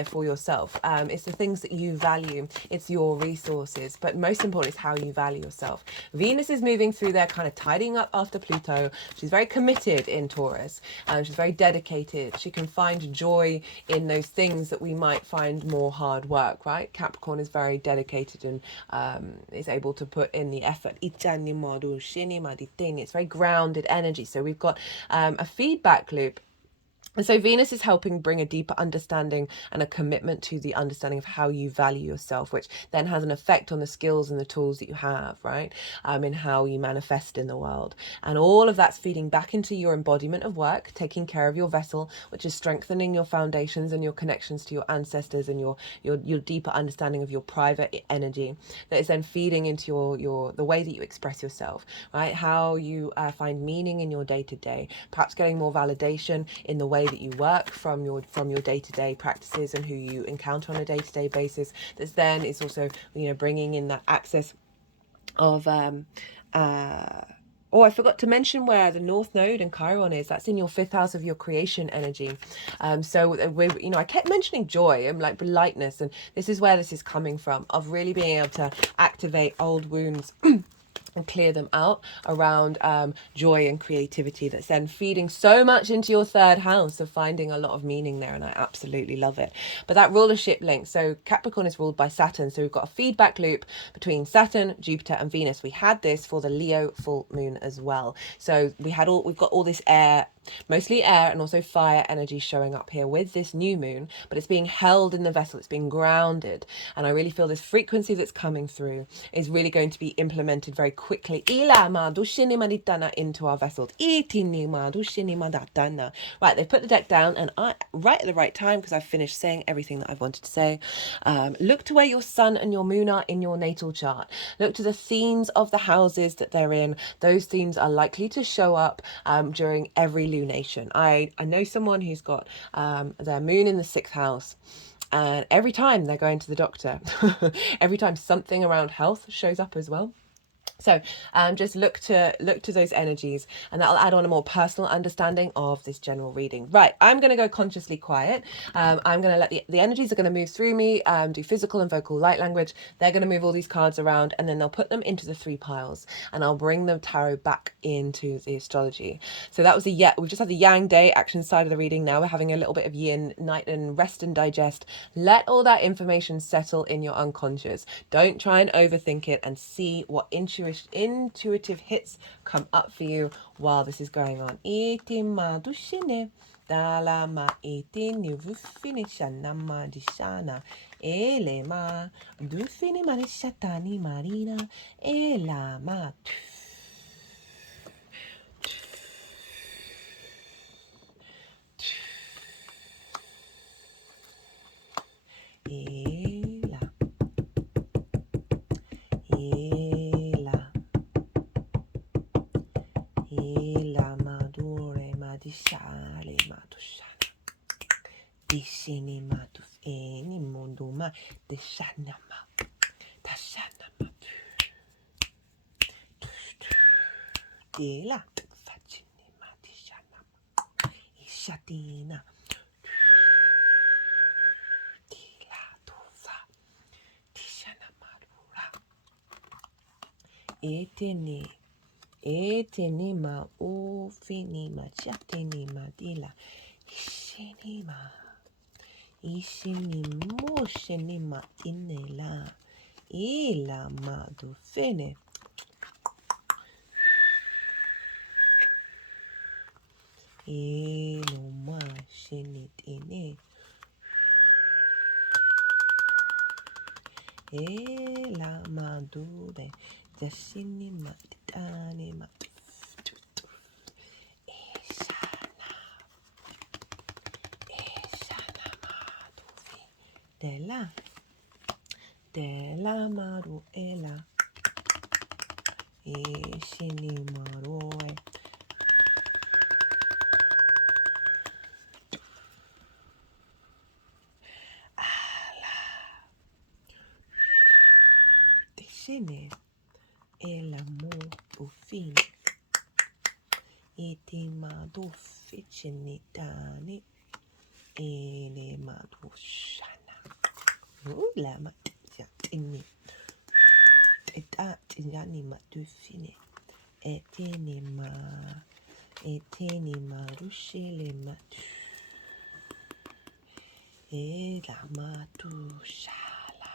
for yourself. It's the things that you value, it's your resources, but most important is how you value yourself. Venus is moving through there, kind of tidying up after Pluto. She's very committed in Taurus, she's very dedicated. She can find joy in those things that we might find more hard work, right? Capricorn is very dedicated and is able to put in the effort. It's very grounded energy. So we've got a feedback loop. And so Venus is helping bring a deeper understanding and a commitment to the understanding of how you value yourself, which then has an effect on the skills and the tools that you have, right? In how you manifest in the world. And all of that's feeding back into your embodiment of work, taking care of your vessel, which is strengthening your foundations and your connections to your ancestors and your deeper understanding of your private energy. That is then feeding into the way that you express yourself, right? How you find meaning in your day-to-day, perhaps getting more validation in the way that you work from your day-to-day practices and who you encounter on a day-to-day basis. That's then is also, you know, bringing in that access of oh, I forgot to mention where the North Node and Chiron is. That's in your 5th house of your creation energy. So we, you know, I kept mentioning joy and like lightness, and this is where this is coming from, of really being able to activate old wounds and clear them out around joy and creativity. That's then feeding so much into your 3rd house of finding a lot of meaning there, and I absolutely love it. But that rulership link, so Capricorn is ruled by Saturn, so we've got a feedback loop between Saturn, Jupiter and Venus. We had this for the Leo full moon as well. So we've got all this air, mostly air and also fire energy showing up here with this new moon, but it's being held in the vessel, it's being grounded. And I really feel this frequency that's coming through is really going to be implemented very quickly into our vessels. Right, they've put the deck down, and I, right at the right time, because I've finished saying everything that I've wanted to say. Look to where your sun and your moon are in your natal chart. Look to the themes of the houses that they're in. Those themes are likely to show up during every lunation. I know someone who's got their moon in the 6th house, and every time they're going to the doctor, every time something around health shows up as well. So just look to those energies, and that'll add on a more personal understanding of this general reading. Right, I'm going to go consciously quiet. I'm going to let the energies are going to move through me, do physical and vocal light language. They're going to move all these cards around, and then they'll put them into the 3 piles, and I'll bring the tarot back into the astrology. So that was we've just had the yang day action side of the reading. Now we're having a little bit of yin night and rest and digest. Let all that information settle in your unconscious. Don't try and overthink it, and see what intuitive hits come up for you while this is going on. Dalama itini vufini shanama dishana elema dufini marishatani marina elama Shale matushana dishini matuf eni munduma deshanama tashanama dela fachini matishanama ishatina dela tufa tishanama rura eteni ma ufini ma chateni ma dila ishini mosheni ma inela ila ma dufene ilo ma shenitine ela ma dure dashini ma dani ma Dela maru ela shini maroe ala deshine ela mo bufini iti madu ficini dani ele madu shana la matini yani matufine eteni ma rushele matu la matu shala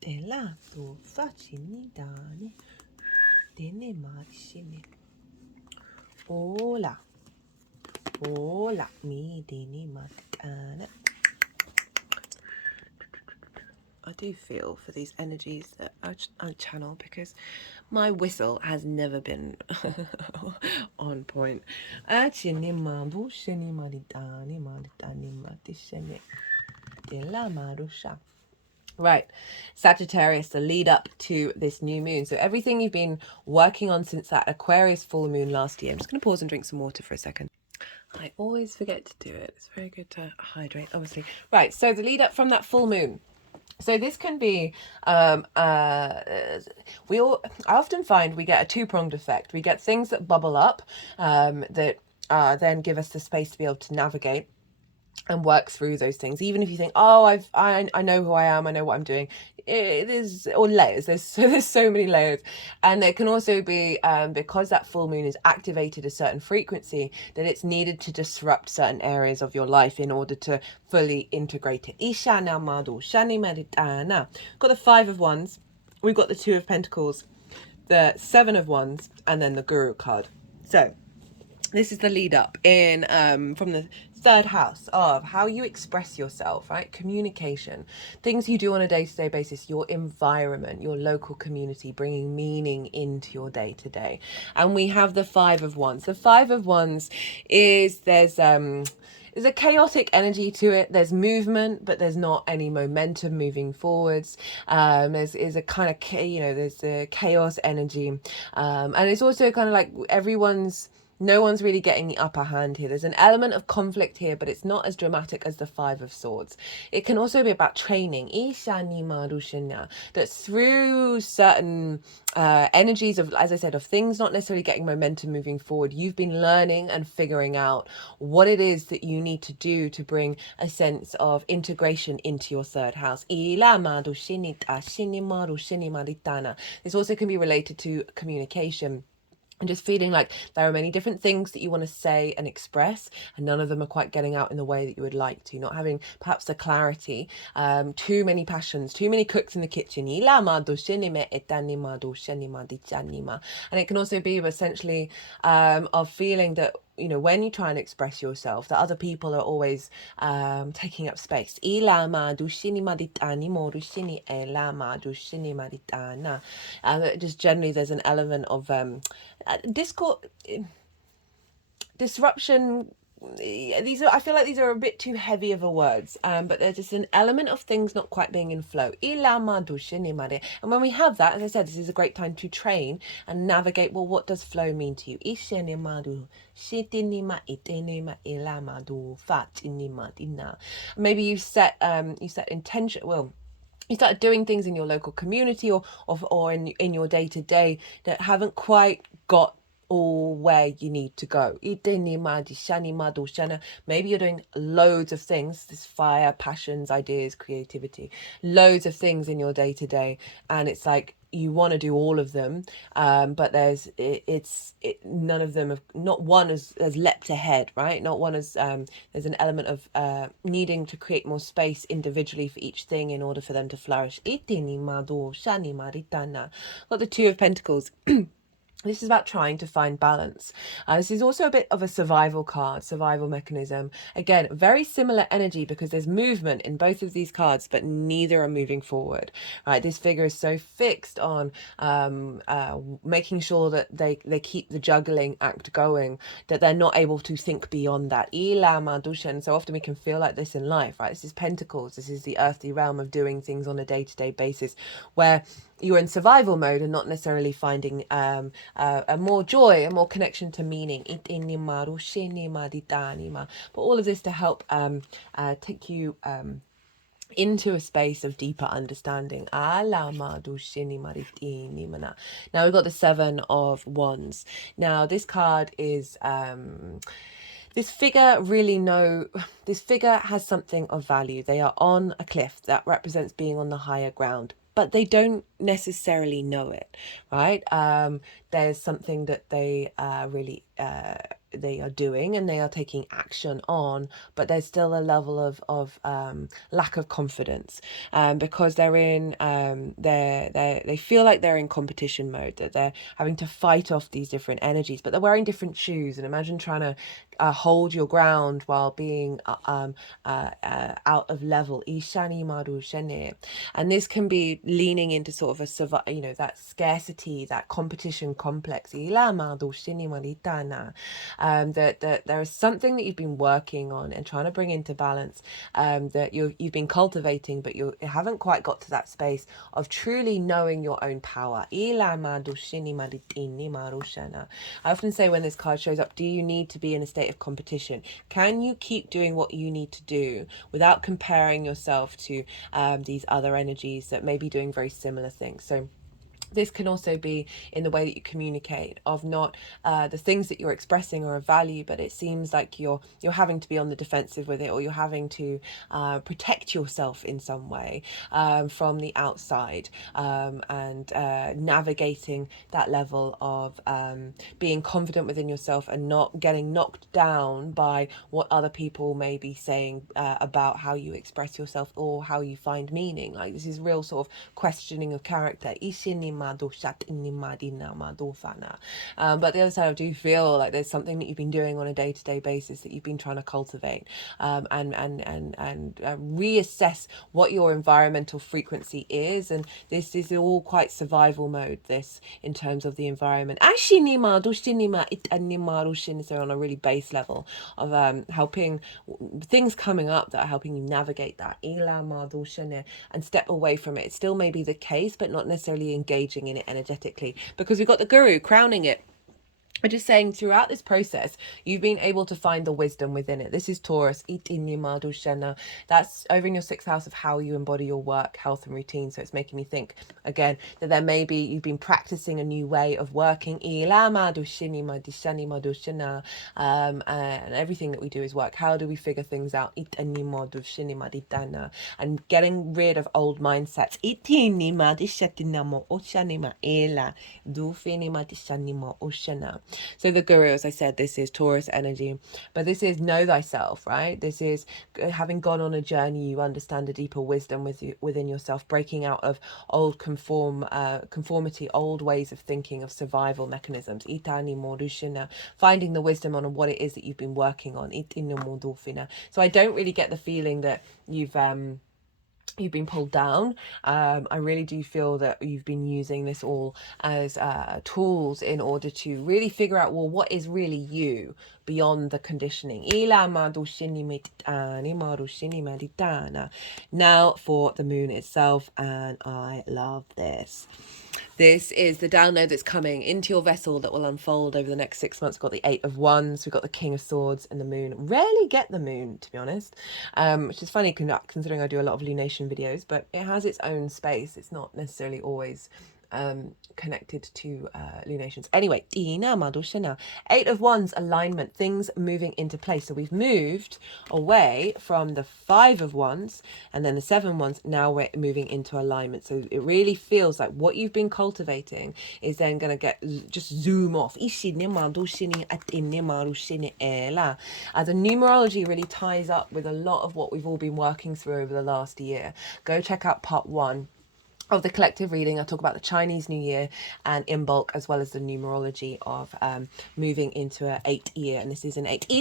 dela tu facini dani Hola. Hola. Mi dini matana. I do feel for these energies that I channel because my whistle has never been on point. Right, Sagittarius, the lead up to this new moon. So everything you've been working on since that Aquarius full moon last year. I'm just going to pause and drink some water for a second. I always forget to do it. It's very good to hydrate, obviously. Right, so the lead up from that full moon. So this can be, I often find we get a two-pronged effect. We get things that bubble up that then give us the space to be able to navigate and work through those things. Even if you think, oh, I know who I am, I know what I'm doing. It is, or layers. There's so many layers, and it can also be because that full moon has activated a certain frequency that it's needed to disrupt certain areas of your life in order to fully integrate it. Ishana madu shani meditana. Got the 5 of Wands. We've got the 2 of Pentacles, the 7 of Wands, and then the Guru card. So this is the lead up in from the 3rd house of how you express yourself, right? Communication, things you do on a day-to-day basis, your environment, your local community, bringing meaning into your day-to-day. And we have the 5 of Wands. The 5 of Wands is there's a chaotic energy to it. There's movement, but there's not any momentum moving forwards. There's a kind of, there's a chaos energy. And it's also kind of like no one's really getting the upper hand here. There's an element of conflict here, but it's not as dramatic as the 5 of Swords. It can also be about training. That through certain energies of, as I said, of things not necessarily getting momentum moving forward, you've been learning and figuring out what it is that you need to do to bring a sense of integration into your 3rd house. This also can be related to communication. And just feeling like there are many different things that you want to say and express, and none of them are quite getting out in the way that you would like to. Not having perhaps the clarity, too many passions, too many cooks in the kitchen. And it can also be essentially of feeling that, when you try and express yourself, that other people are always taking up space. Just generally there's an element of disruption. I feel like these are a bit too heavy of a words, but there's just an element of things not quite being in flow. And when we have that, as I said, this is a great time to train and navigate. Well, what does flow mean to you? Maybe you set intention. Well, you started doing things in your local community or in your day-to-day that haven't quite got all where you need to go. Maybe you're doing loads of things, this fire, passions, ideas, creativity, loads of things in your day-to-day, and it's like you want to do all of them, but none of them not one has leapt ahead, right? Not one has there's an element of needing to create more space individually for each thing in order for them to flourish. Got the 2 of Pentacles. This is about trying to find balance. This is also a bit of a survival card, survival mechanism. Again, very similar energy because there's movement in both of these cards, but neither are moving forward. Right? This figure is so fixed on making sure that they keep the juggling act going, that they're not able to think beyond that. And so often we can feel like this in life, right? This is Pentacles. This is the earthly realm of doing things on a day-to-day basis where you're in survival mode and not necessarily finding a more joy, a more connection to meaning. But all of this to help take you into a space of deeper understanding. Now we've got the 7 of Wands. Now this card is this figure has something of value. They are on a cliff that represents being on the higher ground, but they don't necessarily know it, right? There's something that they really they are doing and they are taking action on, but there's still a level of lack of confidence, because they're in they feel like they're in competition mode, that they're having to fight off these different energies, but they're wearing different shoes. And imagine trying to hold your ground while being out of level. Ishani maru shene. And this can be leaning into sort of a that scarcity, that competition complex. That there is something that you've been working on and trying to bring into balance, that you've been cultivating, but you haven't quite got to that space of truly knowing your own power. I often say when this card shows up, do you need to be in a state of competition? Can you keep doing what you need to do without comparing yourself to these other energies that may be doing very similar things? So this can also be in the way that you communicate, of not the things that you're expressing are of value, but it seems like you're having to be on the defensive with it, or you're having to protect yourself in some way from the outside, and navigating that level of being confident within yourself and not getting knocked down by what other people may be saying about how you express yourself or how you find meaning. Like, this is real sort of questioning of character. But the other side, I do feel like there's something that you've been doing on a day-to-day basis that you've been trying to cultivate, and reassess what your environmental frequency is. And this is all quite survival mode, this, in terms of the environment. So on a really base level of helping things coming up that are helping you navigate that and step away from it. It still may be the case, but not necessarily engaging in it energetically, because we've got the guru crowning it. I'm just saying, throughout this process, you've been able to find the wisdom within it. This is Taurus. That's over in your 6th house of how you embody your work, health and routine. So it's making me think, again, that there may be, you've been practicing a new way of working. And everything that we do is work. How do we figure things out? And getting rid of old mindsets. So the guru, as I said, this is Taurus energy, but this is know thyself, right? This is having gone on a journey, you understand a deeper wisdom within yourself, breaking out of old conformity, old ways of thinking, of survival mechanisms. Finding the wisdom on what it is that you've been working on. So I don't really get the feeling that you've been pulled down. I really do feel that you've been using this all as tools in order to really figure out, well, what is really you beyond the conditioning. Now for the moon itself, and I love this. This is the down node that's coming into your vessel that will unfold over the next 6 months. We've got the 8 of Wands, we've got the King of Swords, and the moon. Rarely get the moon, to be honest, which is funny considering I do a lot of lunation videos, but it has its own space. It's not necessarily always connected to lunations. Anyway, 8 of Wands, alignment, things moving into place. So we've moved away from the 5 of Wands and then the 7 Wands. Now we're moving into alignment. So it really feels like what you've been cultivating is then going to just zoom off. As the numerology really ties up with a lot of what we've all been working through over the last year. Go check out part 1 of the collective reading. I talk about the Chinese New Year and Imbolc, as well as the numerology of moving into an 8 year, and this is an 8. So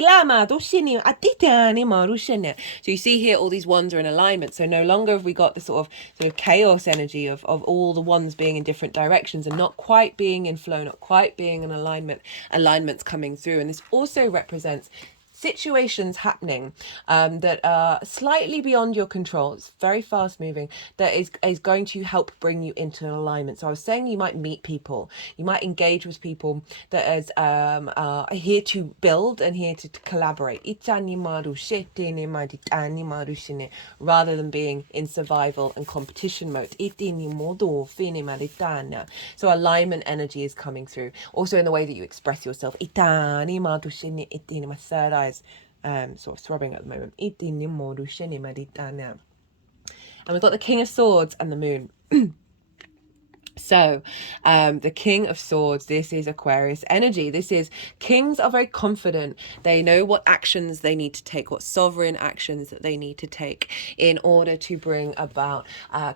you see here all these wands are in alignment. So no longer have we got the sort of chaos energy of all the wands being in different directions and not quite being in flow, not quite being in alignments coming through. And this also represents situations happening that are slightly beyond your control. It's very fast moving, that is going to help bring you into an alignment. So I was saying, you might meet people, you might engage with people that is here to build and here to collaborate, rather than being in survival and competition mode. So alignment energy is coming through, also in the way that you express yourself. My third eye sort of throbbing at the moment. And we've got the King of Swords and the moon. So, the King of Swords, this is Aquarius energy. This is kings are very confident. They know what actions they need to take, what sovereign actions that they need to take in order to bring about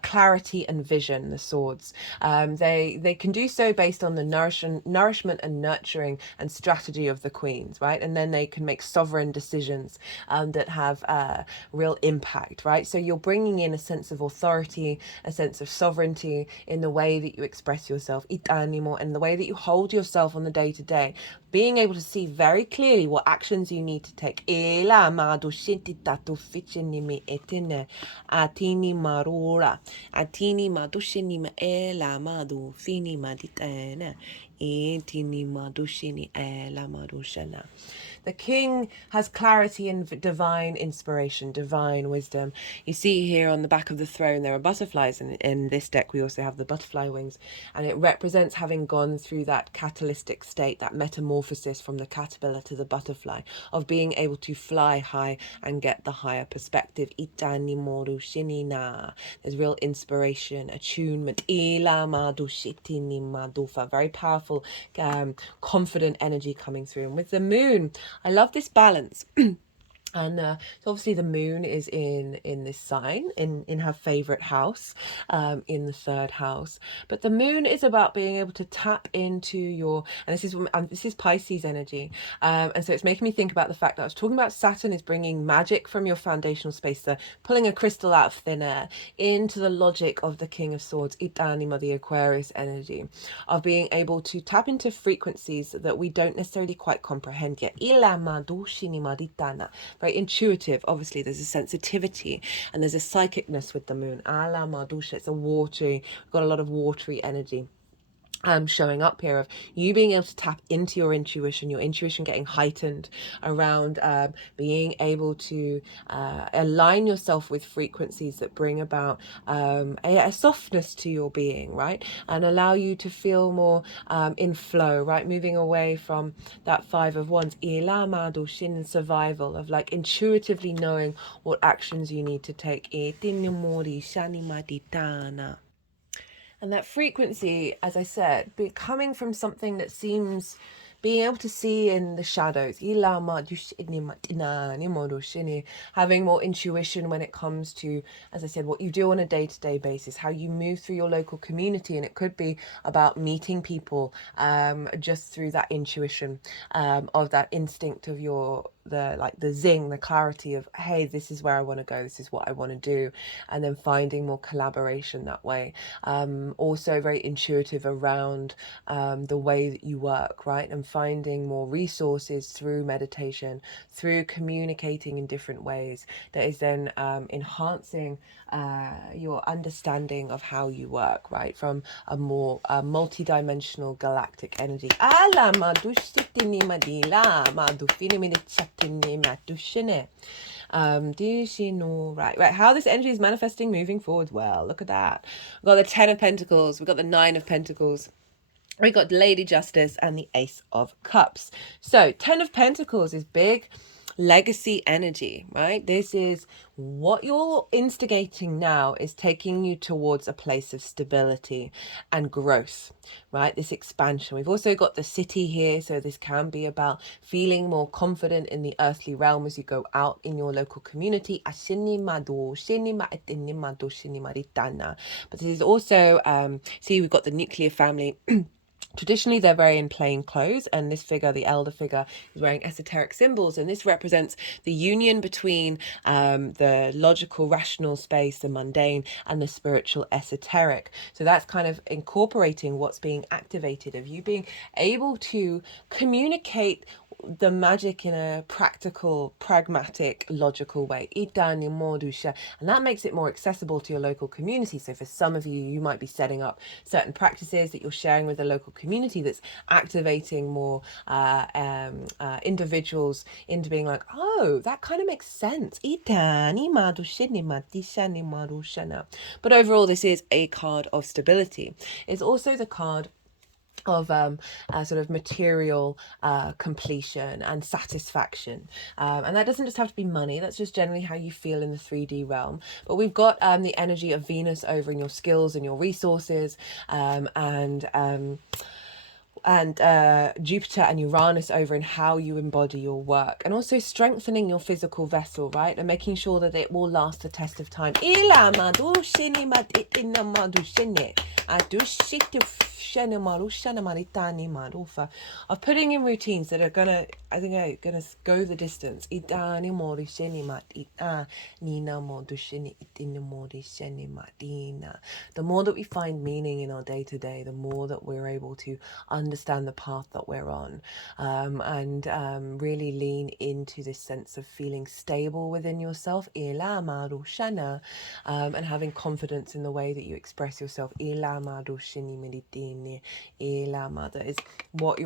clarity and vision, the swords. They can do so based on the nourishment and nurturing and strategy of the queens, right? And then they can make sovereign decisions that have real impact, right? So you're bringing in a sense of authority, a sense of sovereignty in the way that you express yourself, itanimo, and the way that you hold yourself on the day to day, being able to see very clearly what actions you need to take. Atini marura, atini madushinima ela madu fini maditene, etini madushini ela madushana. The king has clarity and divine inspiration, divine wisdom. You see here on the back of the throne, there are butterflies. And in this deck, we also have the butterfly wings. And it represents having gone through that catalytic state, that metamorphosis from the caterpillar to the butterfly, of being able to fly high and get the higher perspective. Itani moru shinina. There's real inspiration, attunement. Ila madu shitini madufa. Very powerful, confident energy coming through. And with the moon, I love this balance. And so obviously the moon is in this sign, in her favorite house, in the third house. But the moon is about being able to tap into your, and this is Pisces energy. And so it's making me think about the fact that I was talking about Saturn is bringing magic from your foundational space, the pulling a crystal out of thin air into the logic of the King of Swords, Itanima, the Aquarius energy, of being able to tap into frequencies that we don't necessarily quite comprehend yet. Very intuitive. Obviously, there's a sensitivity and there's a psychicness with the moon. Ala madusha, it's a watery, we've got a lot of watery energy showing up here, of you being able to tap into your intuition getting heightened around being able to align yourself with frequencies that bring about a softness to your being, right? And allow you to feel more in flow, right? Moving away from that Five of Wands, in survival, of like intuitively knowing what actions you need to take. And that frequency, as I said, coming from something that seems, being able to see in the shadows, having more intuition when it comes to, as I said, what you do on a day-to-day basis, how you move through your local community. And it could be about meeting people just through that intuition of that instinct of the zing, the clarity of, hey, this is where I want to go, this is what I want to do, and then finding more collaboration that way. Also very intuitive around the way that you work, right? And finding more resources through meditation, through communicating in different ways, that is then enhancing your understanding of how you work, right? From a more multi-dimensional galactic energy. Right, how this energy is manifesting moving forward. Well, look at that. We've got the 10 of Pentacles, we've got the 9 of Pentacles, we got Lady Justice, and the Ace of Cups. So 10 of Pentacles is big legacy energy, right? This is what you're instigating now, is taking you towards a place of stability and growth, right? This expansion. We've also got the City here, so this can be about feeling more confident in the earthly realm as you go out in your local community. But this is also, see, we've got the nuclear family. Traditionally, they're very in plain clothes, and this figure, the elder figure, is wearing esoteric symbols, and this represents the union between the logical, rational space, the mundane, and the spiritual, esoteric. So that's kind of incorporating what's being activated, of you being able to communicate the magic in a practical, pragmatic, logical way. And that makes it more accessible to your local community. So for some of you, you might be setting up certain practices that you're sharing with the local community that's activating more individuals into being like, oh, that kind of makes sense. But overall, this is a card of stability. It's also the card of sort of material completion and satisfaction, and that doesn't just have to be money. That's just generally how you feel in the 3D realm. But we've got the energy of Venus over in your skills and your resources, and Jupiter and Uranus over in how you embody your work, and also strengthening your physical vessel, right, and making sure that it will last the test of time. Of putting in routines that are gonna, I think, are gonna go the distance. The more that we find meaning in our day to day, the more that we're able to understand the path that we're on, and really lean into this sense of feeling stable within yourself, and having confidence in the way that you express yourself. That is what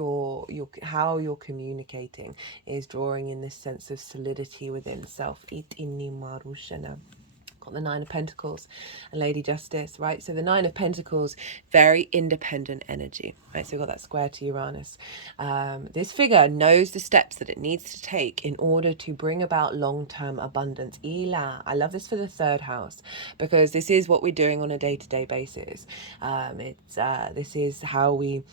how you're communicating, is drawing in this sense of solidity within self. Got the Nine of Pentacles and Lady Justice, right? So the Nine of Pentacles, very independent energy, right? So we've got that square to Uranus. This figure knows the steps that it needs to take in order to bring about long-term abundance. I love this for the third house, because this is what we're doing on a day-to-day basis. This is how we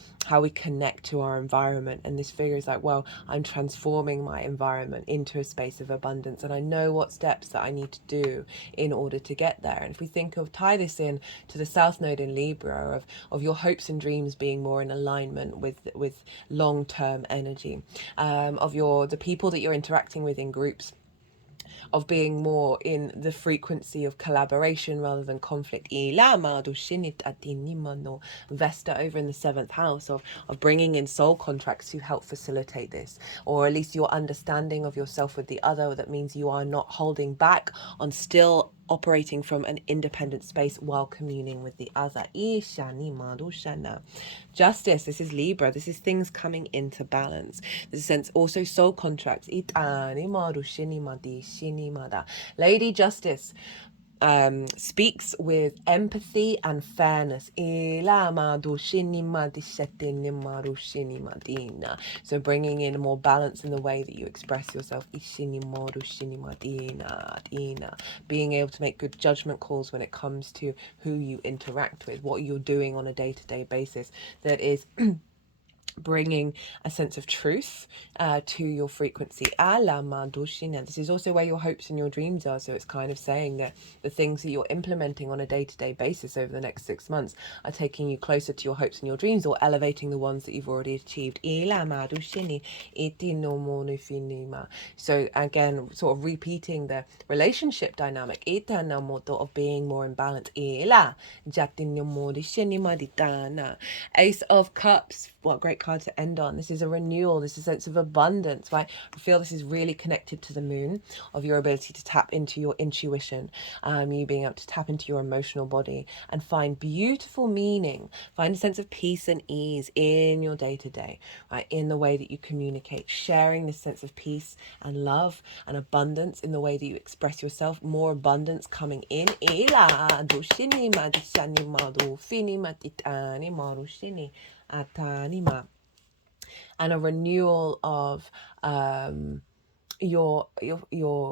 connect to our environment, and this figure is like, well, I'm transforming my environment into a space of abundance, and I know what steps that I need to do in order to get there. And if we tie this in to the South Node in Libra, of your hopes and dreams being more in alignment with long-term energy, of the people that you're interacting with in groups, of being more in the frequency of collaboration rather than conflict. Vesta over in the 7th house, of bringing in soul contracts to help facilitate this, or at least your understanding of yourself with the other. That means you are not holding back on still operating from an independent space while communing with the other. Justice, this is Libra. This is things coming into balance. There's a sense also soul contracts. Lady Justice speaks with empathy and fairness. So bringing in more balance in the way that you express yourself. Being able to make good judgment calls when it comes to who you interact with, what you're doing on a day-to-day basis, that is bringing a sense of truth to your frequency. This is also where your hopes and your dreams are. So it's kind of saying that the things that you're implementing on a day-to-day basis over the next 6 months are taking you closer to your hopes and your dreams, or elevating the ones that you've already achieved. So again, sort of repeating the relationship dynamic of being more in balance. Ace of Cups, what great card to end on. This is a renewal. This is a sense of abundance, right? I feel this is really connected to the moon, of your ability to tap into your intuition, you being able to tap into your emotional body and find beautiful meaning, find a sense of peace and ease in your day-to-day, right? In the way that you communicate, sharing this sense of peace and love and abundance in the way that you express yourself, more abundance coming in. And a renewal of your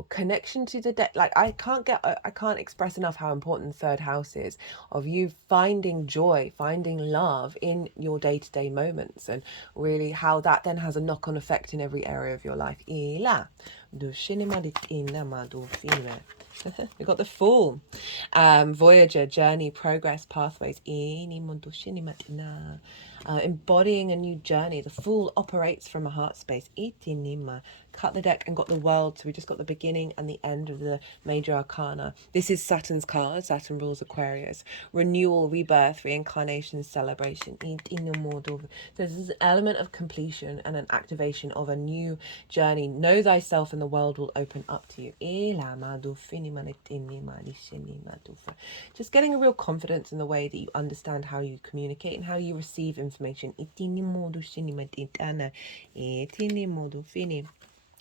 connection to the dead. Like I can't express enough how important the third house is, of you finding joy, finding love in your day-to-day moments, and really how that then has a knock-on effect in every area of your life. We got the Fool. Voyager, journey, progress, pathways. Embodying a new journey. The Fool operates from a heart space. Cut the deck and got the World. So we just got the beginning and the end of the major arcana. This is Saturn's card. Saturn rules Aquarius. Renewal, rebirth, reincarnation, celebration. So this is an element of completion and an activation of a new journey. Know thyself and the world will open up to you. Just getting a real confidence in the way that you understand how you communicate and how you receive information.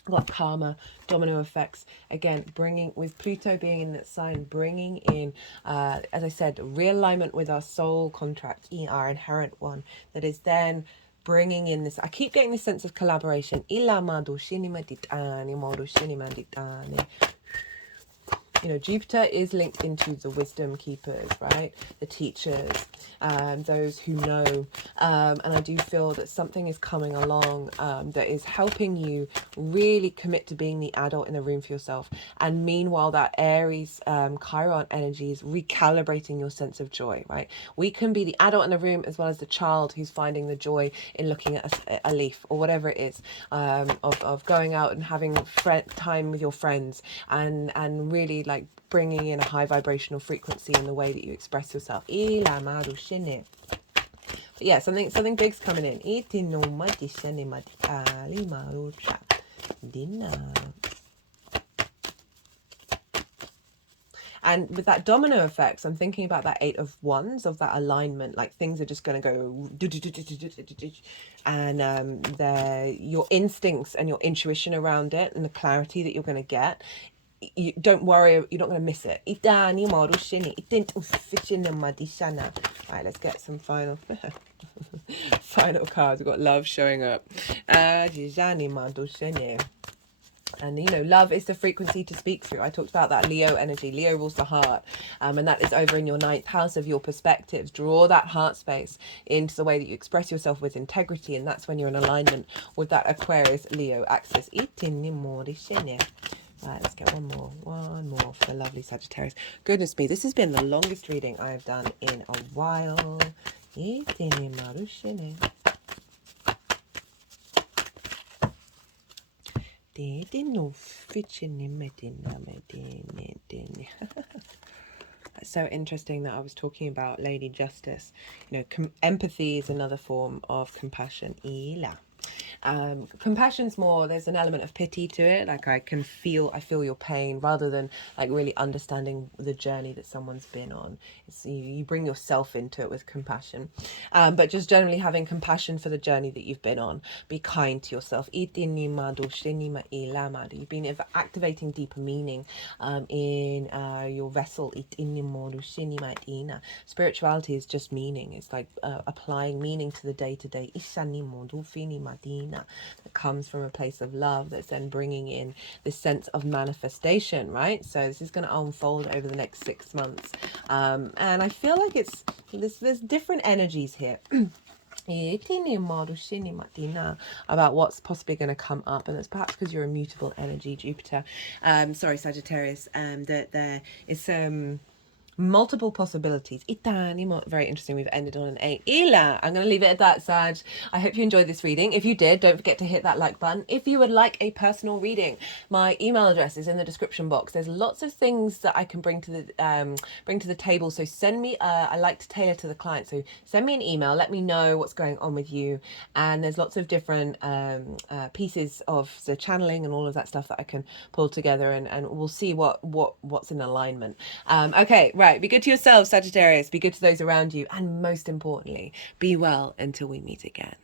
like karma, domino effects, again bringing, with Pluto being in that sign, bringing in as I said, realignment with our soul contract, our inherent one, that is then bringing in this, I keep getting this sense of collaboration. You know, Jupiter is linked into the wisdom keepers, right? The teachers, those who know. And I do feel that something is coming along that is helping you really commit to being the adult in the room for yourself. And meanwhile, that Aries Chiron energy is recalibrating your sense of joy, right? We can be the adult in the room as well as the child who's finding the joy in looking at a leaf or whatever it is, of going out and having time with your friends, and really like bringing in a high vibrational frequency in the way that you express yourself. But yeah, something big's coming in. And with that domino effects, I'm thinking about that 8 of Wands, of that alignment. Like things are just going to go, and your instincts and your intuition around it, and the clarity that you're going to get. You don't worry, you're not going to miss it. Right, let's get some final final cards. We've got love showing up. And you know, love is the frequency to speak through. I talked about that Leo energy. Leo rules the heart, and that is over in your 9th house of your perspectives. Draw that heart space into the way that you express yourself with integrity, and that's when you're in alignment with that Aquarius Leo axis. Right, let's get one more for the lovely Sagittarius. Goodness me, this has been the longest reading I have done in a while. It's so interesting that I was talking about Lady Justice. You know, empathy is another form of compassion. Compassion's more, there's an element of pity to it. Like I feel your pain, rather than like really understanding the journey that someone's been on. It's, you bring yourself into it with compassion, but just generally having compassion for the journey that you've been on. Be kind to yourself. You've been activating deeper meaning in your vessel. Spirituality is just meaning. It's like applying meaning to the day-to-day. That comes from a place of love, that's then bringing in this sense of manifestation, right? So this is going to unfold over the next 6 months, and I feel like there's different energies here about what's possibly going to come up, and it's perhaps because you're a mutable energy, Jupiter, sorry, Sagittarius, that there is some multiple possibilities. Very interesting. We've ended on an 8. I'm going to leave it at that, Sag. I hope you enjoyed this reading. If you did, don't forget to hit that like button. If you would like a personal reading, my email address is in the description box. There's lots of things that I can bring to the table. So send me. I like to tailor to the client. So send me an email. Let me know what's going on with you. And there's lots of different pieces of the channeling and all of that stuff that I can pull together, and we'll see what's in alignment. Okay. Right, be good to yourself, Sagittarius. Be good to those around you. And most importantly, be well until we meet again.